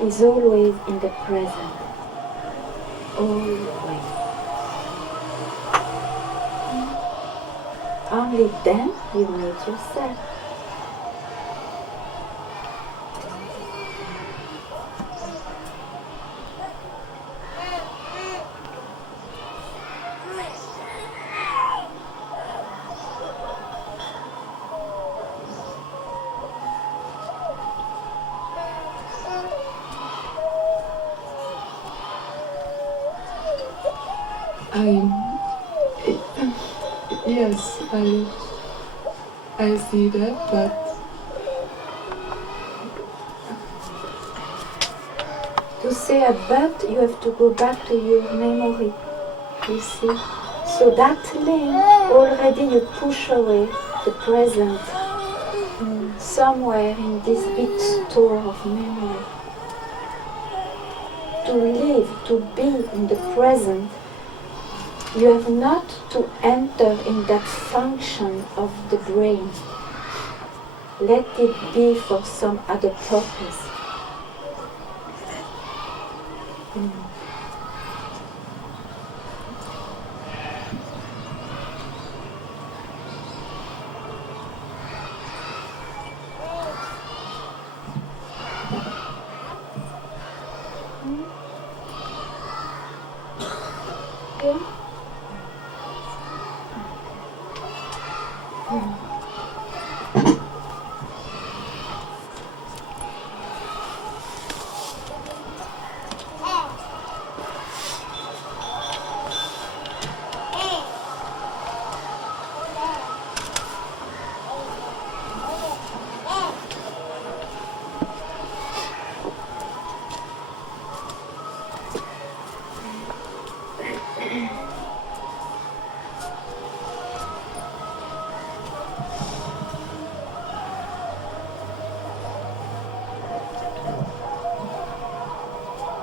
is always in the present. Always. Only then you meet yourself. I see that, but to say a but, you have to go back to your memory. You see? So that link, already you push away the present somewhere in this big store of memory. To live, to be in the present, you have not to enter in that function of the brain. Let it be for some other purpose. Yeah.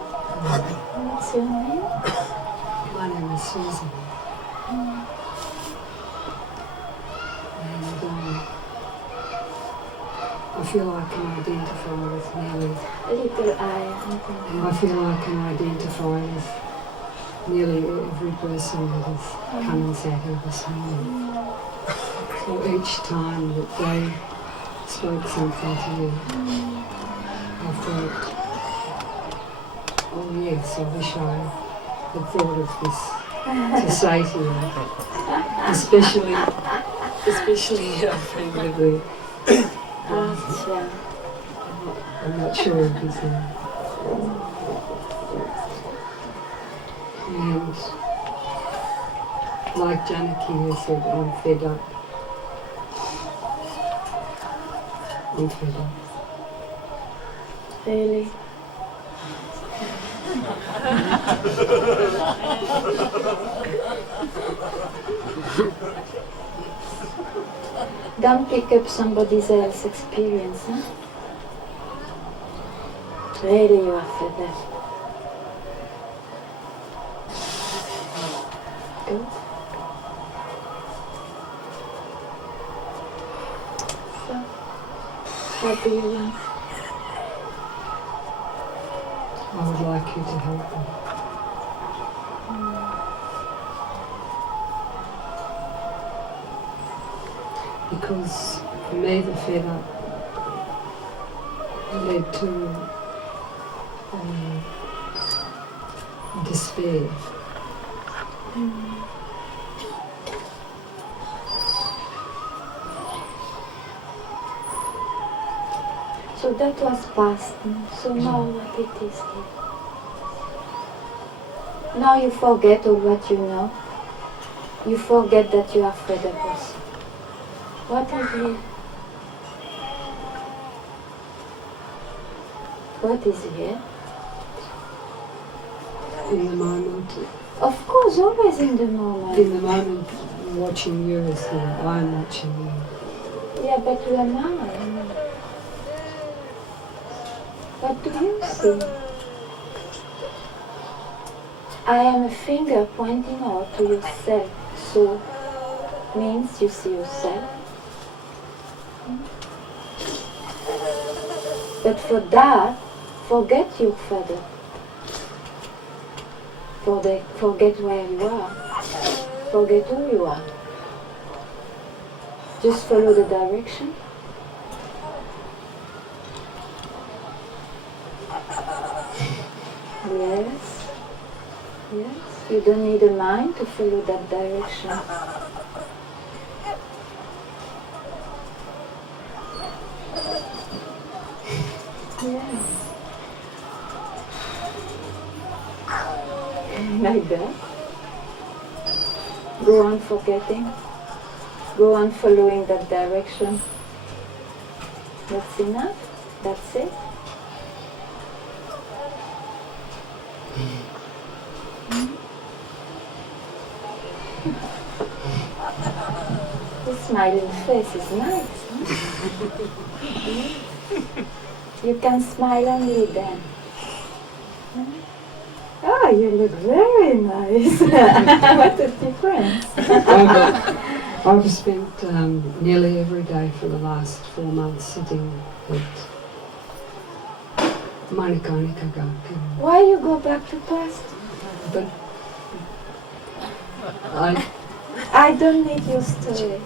What's your name? My name is Susan. And I feel I can identify with nearly, Little eye. and I feel I can identify with nearly every person that has come and sat here this morning. So each time that they spoke something to you, I thought, oh yes, I wish I had thought of this to say to you. Especially our friend with the, I'm not sure of his name. And like Janaki has said, I'm fed up. I'm fed up. Really? Don't pick up somebody else's experience, huh? Really, you are fed up. Good. So, what do you want? I would like you to help me. Because for me the fed up led to despair. So that was past, so now what it is here. Now you forget all what you know. You forget that you are fed up also. What is here? What is here? In the moment, Of course, always in the moment. in the moment watching you is here, I'm watching you. Yeah, but who am I? What do you see? I am a finger pointing out to yourself, so means you see yourself. But for that, forget your father. Forget where you are. Forget who you are. Just follow the direction. Yes. Yes. You don't need a mind to follow that direction. Yes. Like that. Go on forgetting. go on following that direction. That's enough? That's it? The smiling face is nice. You can smile only then. Oh, you look very nice. What a difference. I've spent nearly every day for the last 4 months sitting at Manikanika. Why you go back to past? But I don't need your story.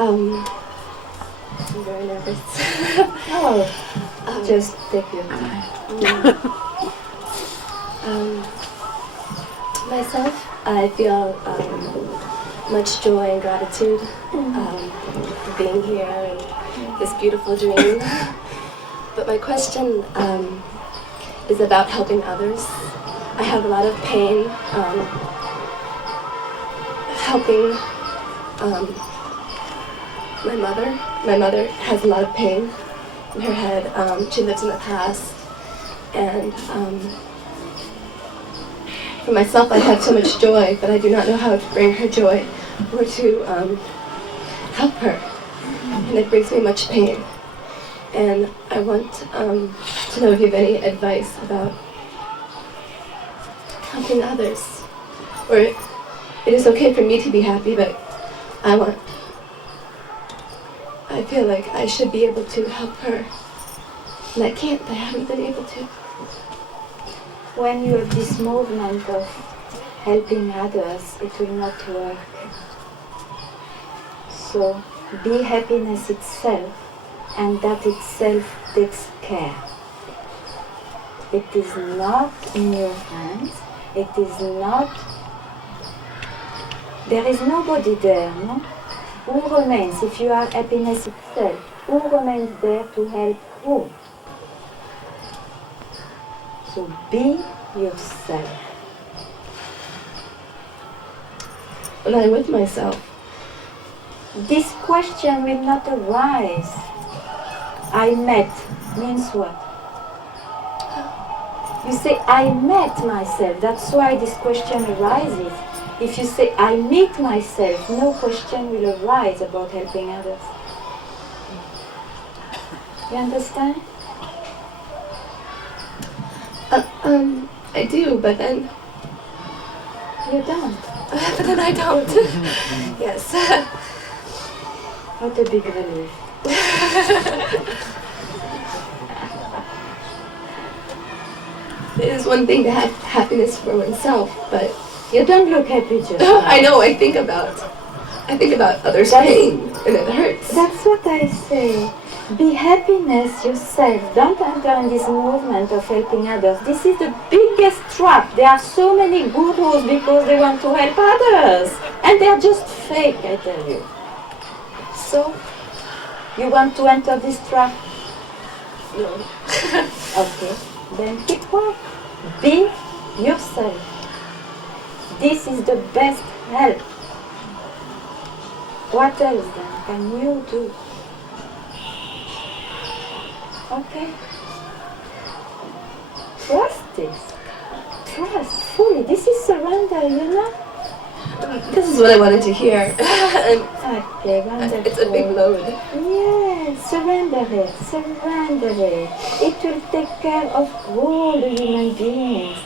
I'm very nervous. Oh, just take your time. Myself, I feel much joy and gratitude for being here and this beautiful dream. But my question is about helping others. I have a lot of pain helping my mother. My mother has a lot of pain in her head. She lives in the past. And for myself, I have so much joy, but I do not know how to bring her joy or to help her. And it brings me much pain. And I want to know if you have any advice about helping others. Or it is okay for me to be happy, but I feel like I should be able to help her. And I can't, I haven't been able to. When you have this movement of helping others, it will not work. So be happiness itself, and that itself takes care. It is not in your hands. It is not. There is nobody there, no? Who remains, if you are happiness itself, who remains there to help who? So be yourself. When I'm with myself, this question will not arise. I met means what? You say, I met myself. That's why this question arises. If you say, I meet myself, no question will arise about helping others. You understand? I do, but then... You don't. But then I don't. Yes. What a big relief. It is one thing to have happiness for oneself, but... You don't look happy just now. I know, I think about others' pain, and it hurts. That's what I say. Be happiness yourself. Don't enter in this movement of helping others. This is the biggest trap. There are so many gurus because they want to help others. And they are just fake, I tell you. So, you want to enter this trap? No. Okay, then keep quiet. Be yourself. This is the best help. What else then can you do? Okay. Trust this. Trust fully. This is surrender, you know? This is what I wanted to hear. Okay, wonderful. It's a big load. Yes, surrender it. Surrender it. It will take care of all the human beings.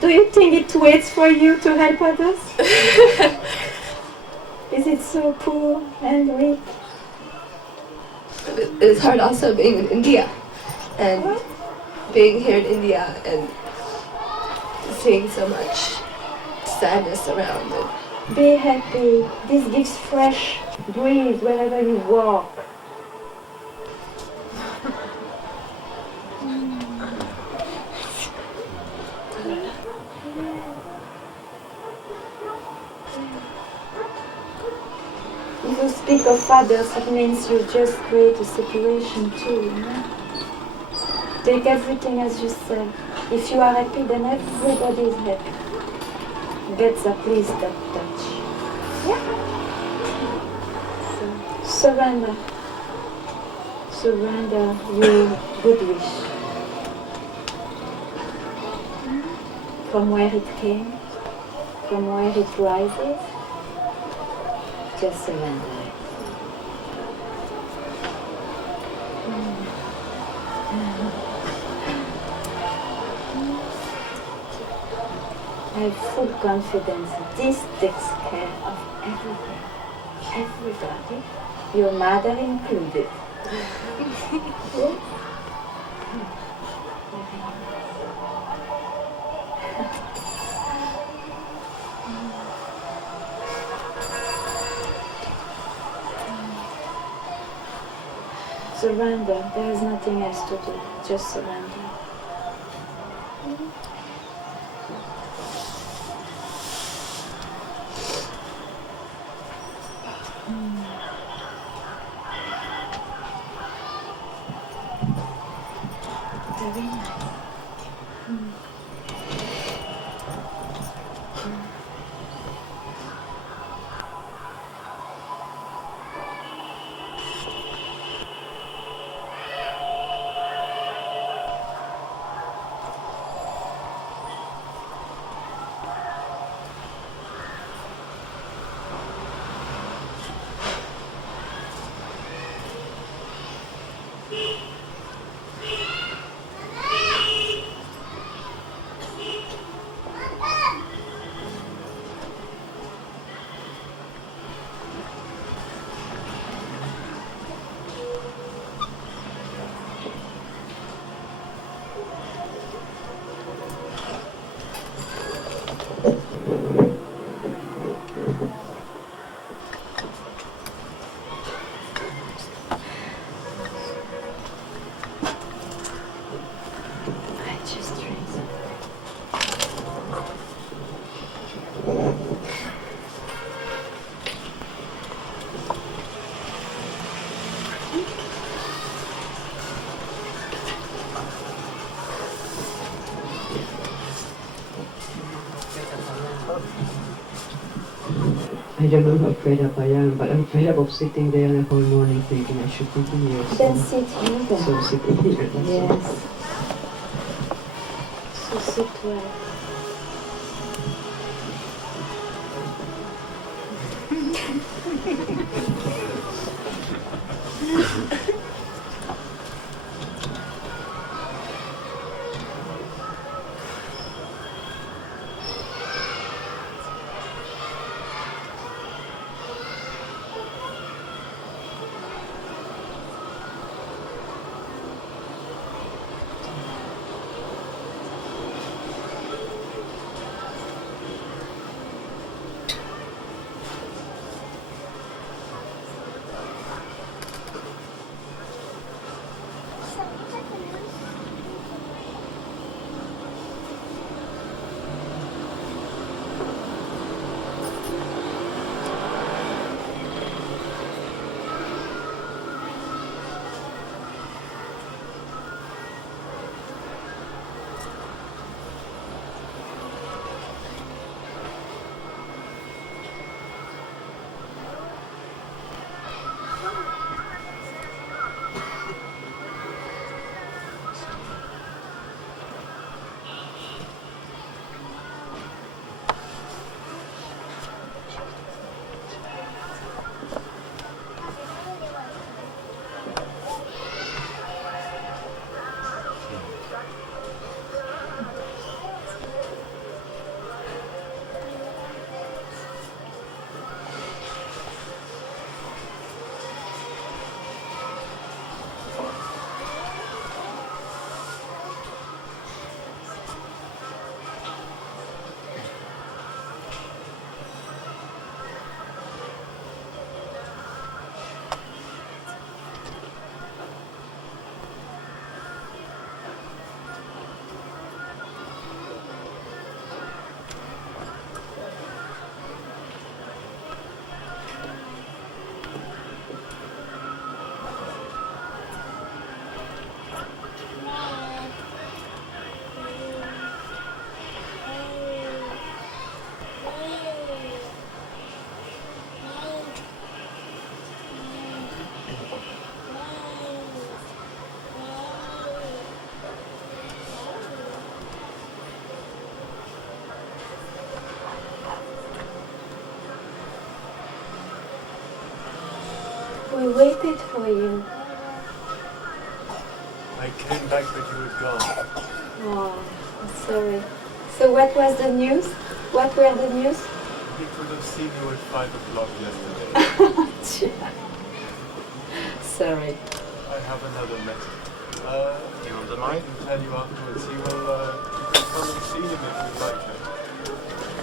Do you think it waits for you to help others? Is it so poor and weak? It is hard also being in India and being here in India and seeing so much sadness around it. Be happy. This gives fresh breeze wherever you walk. If you speak of others, it means you just create a situation too, you know? Take everything as you said. If you are happy, then everybody is happy. Gets at least that touch. Yeah? So, surrender. Surrender your good wish. From where it came, from where it rises, just surrender it. I have full confidence this takes care of everything. Everybody, your mother included. Yes? surrender. There is nothing else to do. Just surrender. Very nice. I don't know how fed up I am, but I'm fed up of sitting there the whole morning thinking I should continue. Then sit here then. So sitting here. That's Yes. So sit well. We waited for you. I came back, but you were gone. Oh, sorry. So what was the news? What were the news? He could have seen you at 5 o'clock yesterday. Sorry. I have another message. You want the mic? I can tell you afterwards. He will come and see him if you like him.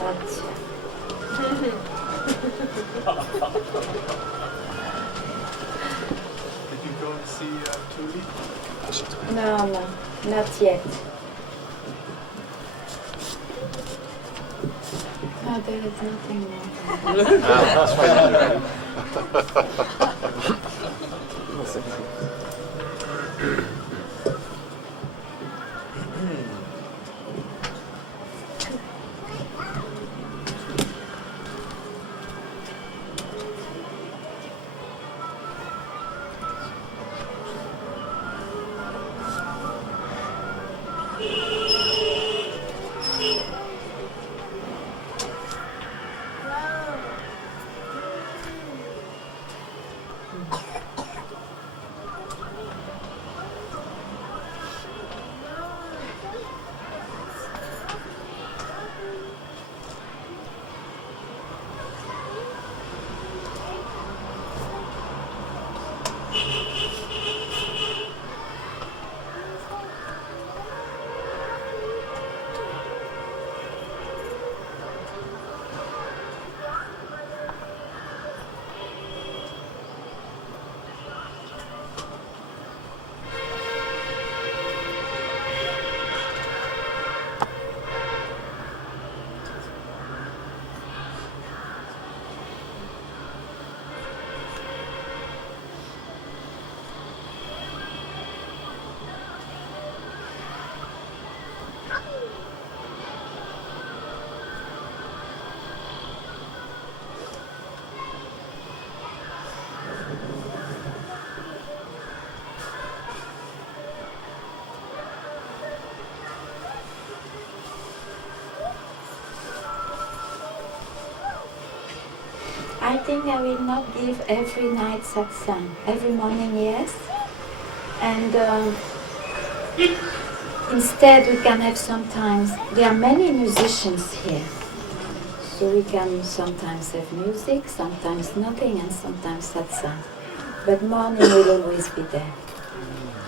Gotcha. Did you go and see Tuli? No, no, not yet. No, there is nothing more. I think I will not give every night satsang. Every morning, yes. And instead we can have sometimes, there are many musicians here. So we can sometimes have music, sometimes nothing, and sometimes satsang. But morning will always be there.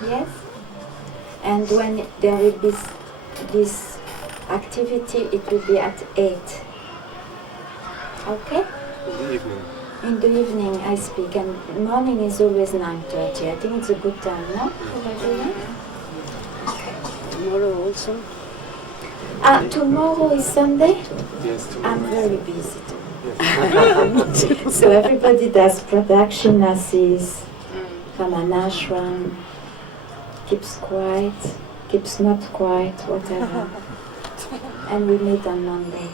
Yes? And when there will be this activity, it will be at 8. Okay? In the evening. In the evening I speak, and morning is always 9:30. I think it's a good time, no? Tomorrow also? Tomorrow is Sunday? Yes, tomorrow. I'm very busy tomorrow. So everybody does pradakshinasis, from an ashram, keeps quiet, keeps not quiet, whatever. And we meet on Monday.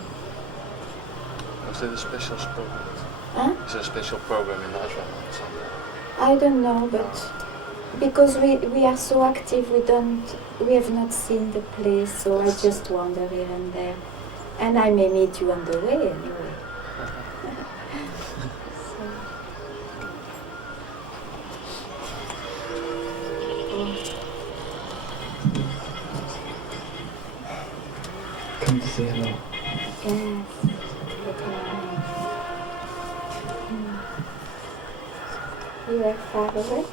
Is there a special program? Huh? Is there a special program in Ashram on Sunday? I don't know, but because we are so active, we have not seen the place, so I just wander here and there. And I may meet you on the way anyway. Come to say hello. Yes. Good morning. You were far away?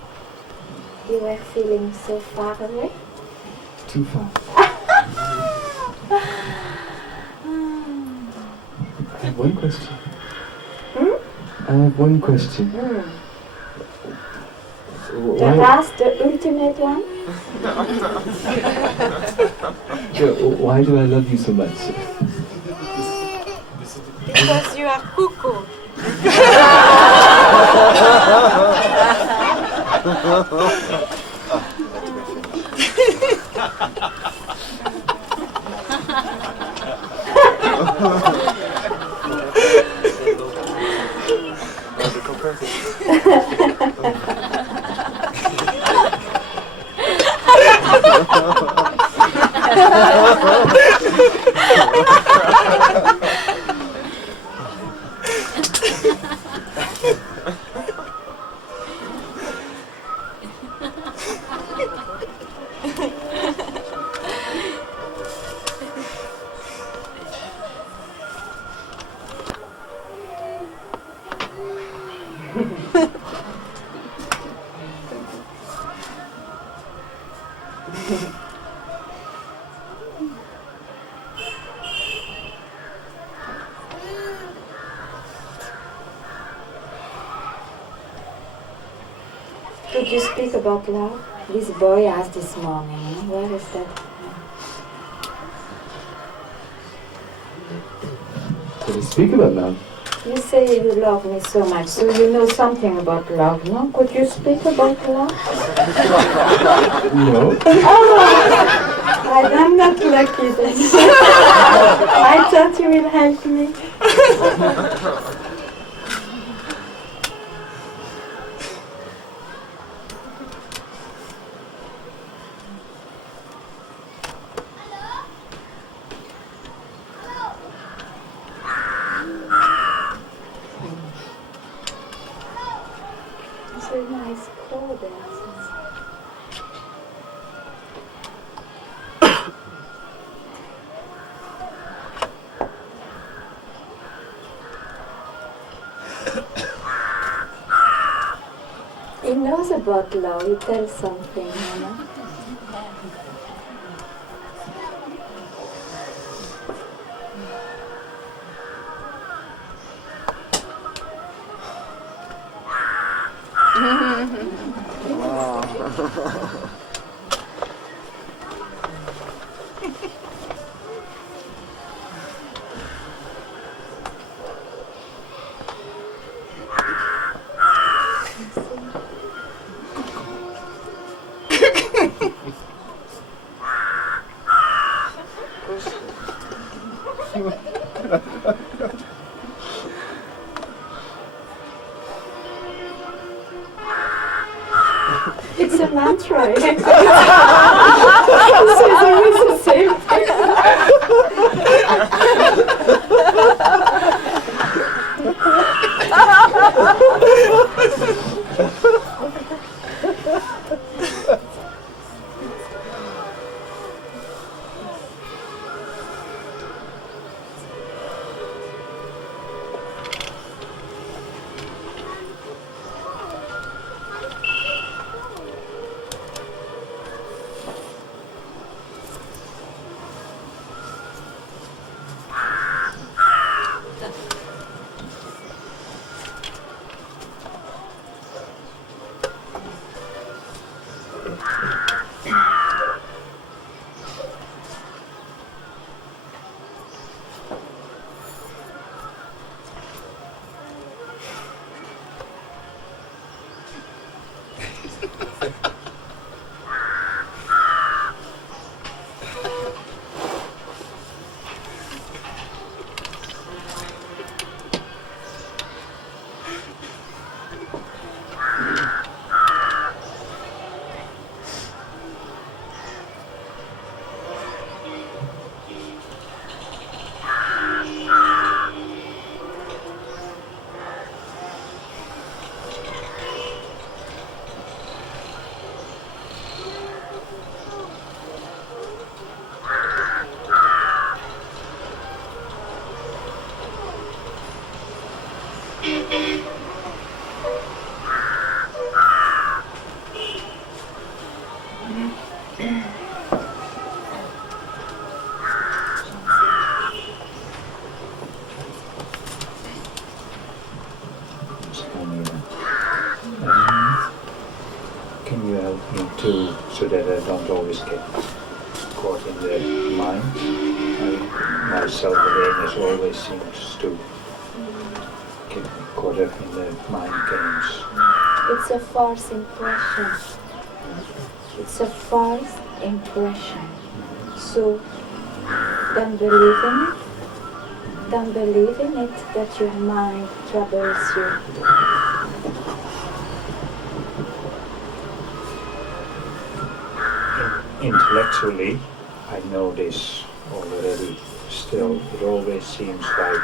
You were feeling so far away? Too far. I have one question. I have one question. The last, the ultimate one? Why do I love you so much? Because you are cuckoo. Could you speak about love? This boy asked this morning, where is that? Could you speak about love? You say you love me so much, so you know something about love, no? Could you speak about love? No. Oh, I'm not lucky then. I thought you will help me. It's a nice call there. He knows about love, he tells something, you know. It's a mantra. It says always the same Can you help me too, so that I don't always get caught in the mind? My self-awareness always seems to get caught up in the mind games. It's a false impression. It's a false impression. So don't believe in it. Don't believe in it that your mind troubles you. Intellectually, I know this already. Still, it always seems like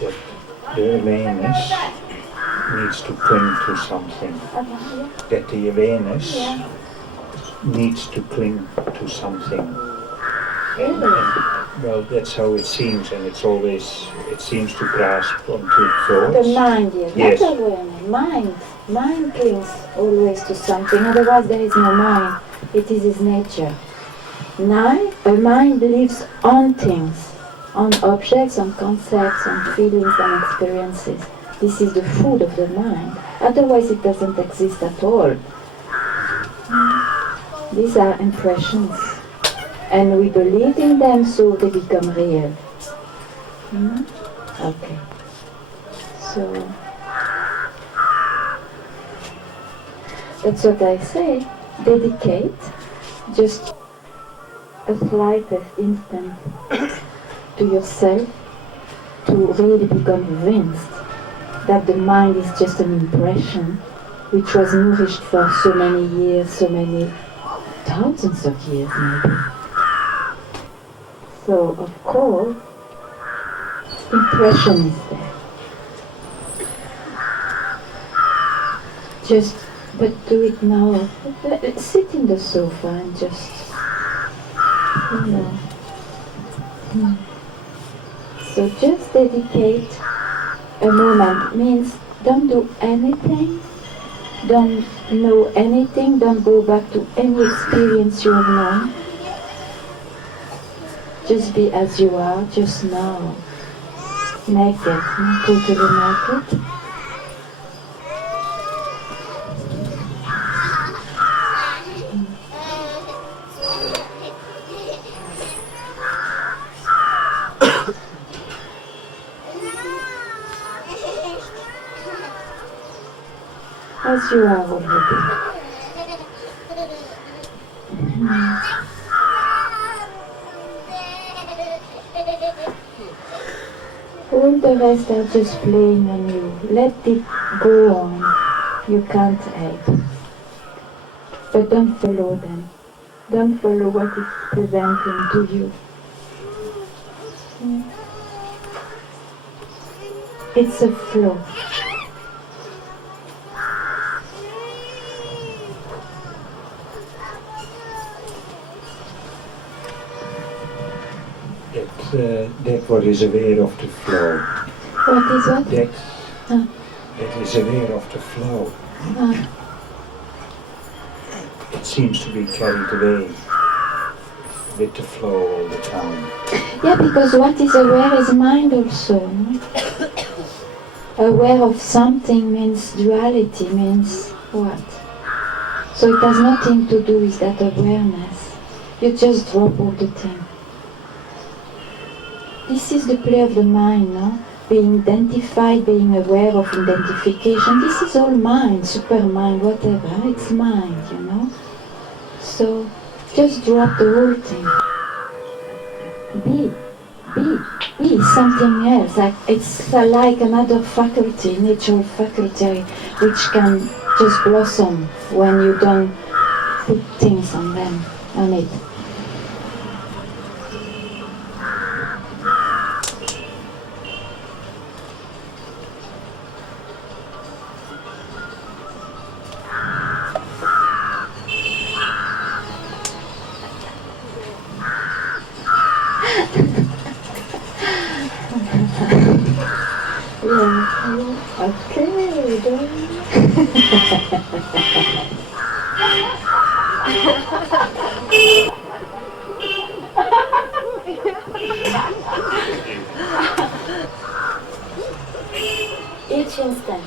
that the awareness needs to cling to something. That the awareness needs to cling to something. And, well, that's how it seems, and it seems to grasp onto thoughts. The mind, yes. Yes. Not awareness. Mind. Mind clings always to something, otherwise there is no mind. It is its nature. Now, a mind lives on things, on objects, on concepts, on feelings and experiences. This is the food of the mind. Otherwise it doesn't exist at all. These are impressions. And we believe in them, so they become real. Okay. So that's what I say. Dedicate just a slightest instant to yourself to really become convinced that the mind is just an impression which was nourished for so many years, so many thousands of years maybe. So of course, impression is there. Just, but do it now. Sit in the sofa and just, you know. So just dedicate a moment. Means don't do anything, don't know anything, don't go back to any experience you have known. Just be as you are, just now. Naked, totally naked. As you are already. All the rest are just playing on you. Let it go on. You can't help. But don't follow them. Don't follow what is presenting to you. It's a flow. That what is aware of the flow. What is what? That is aware of the flow. It seems to be carried away with the flow all the time. Yeah, because what is aware is mind also. No? Aware of something means duality, means what? So it has nothing to do with that awareness. You just drop all the time. This is the play of the mind, no? Being identified, being aware of identification. This is all mind, super mind, whatever. It's mind, you know? So just drop the whole thing. Be something else. Like, it's like another faculty, natural faculty, which can just blossom when you don't put things on them, on it. Okay, each instant.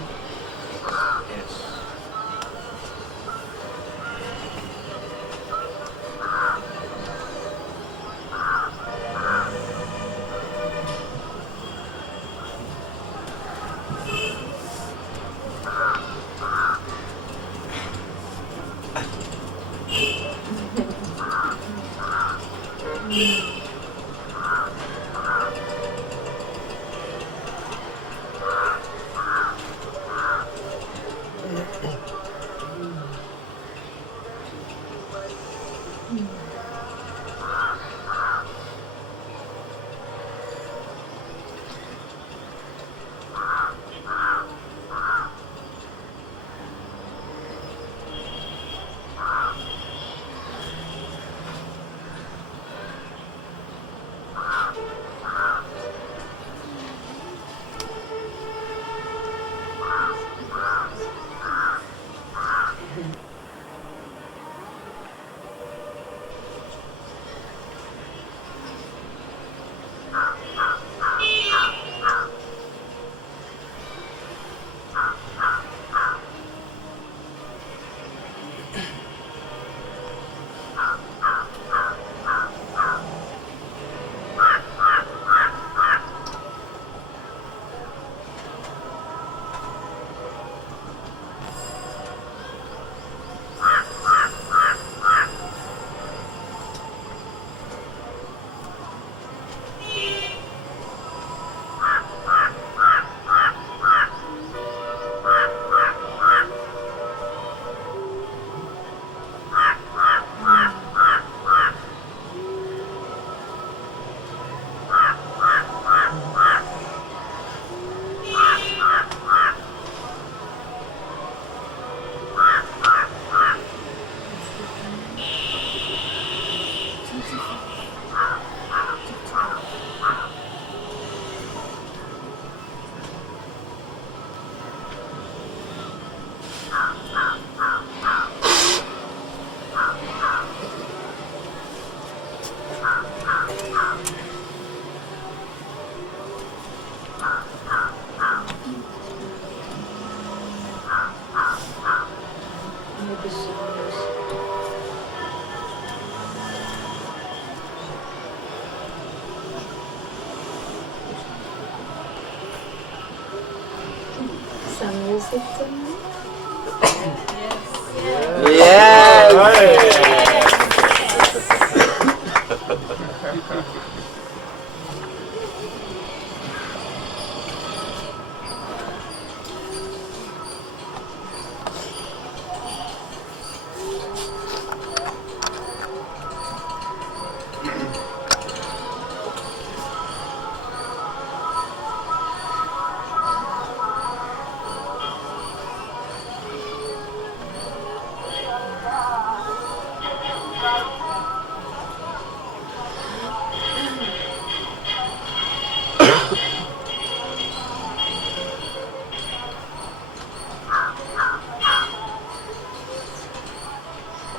victim?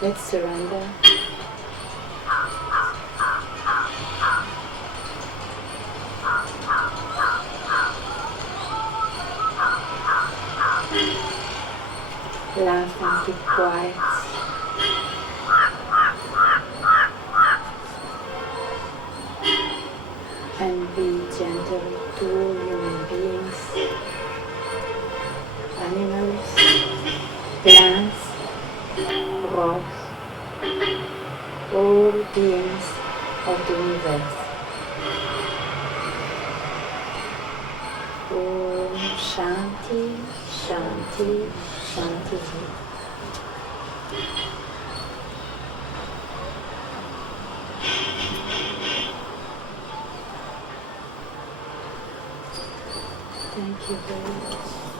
Let's surrender. Laugh and keep quiet. And be gentle to all human beings, animals, plants, rocks, all beings of the universe. Om Shanti, Shanti, Shanti. Thank you very much.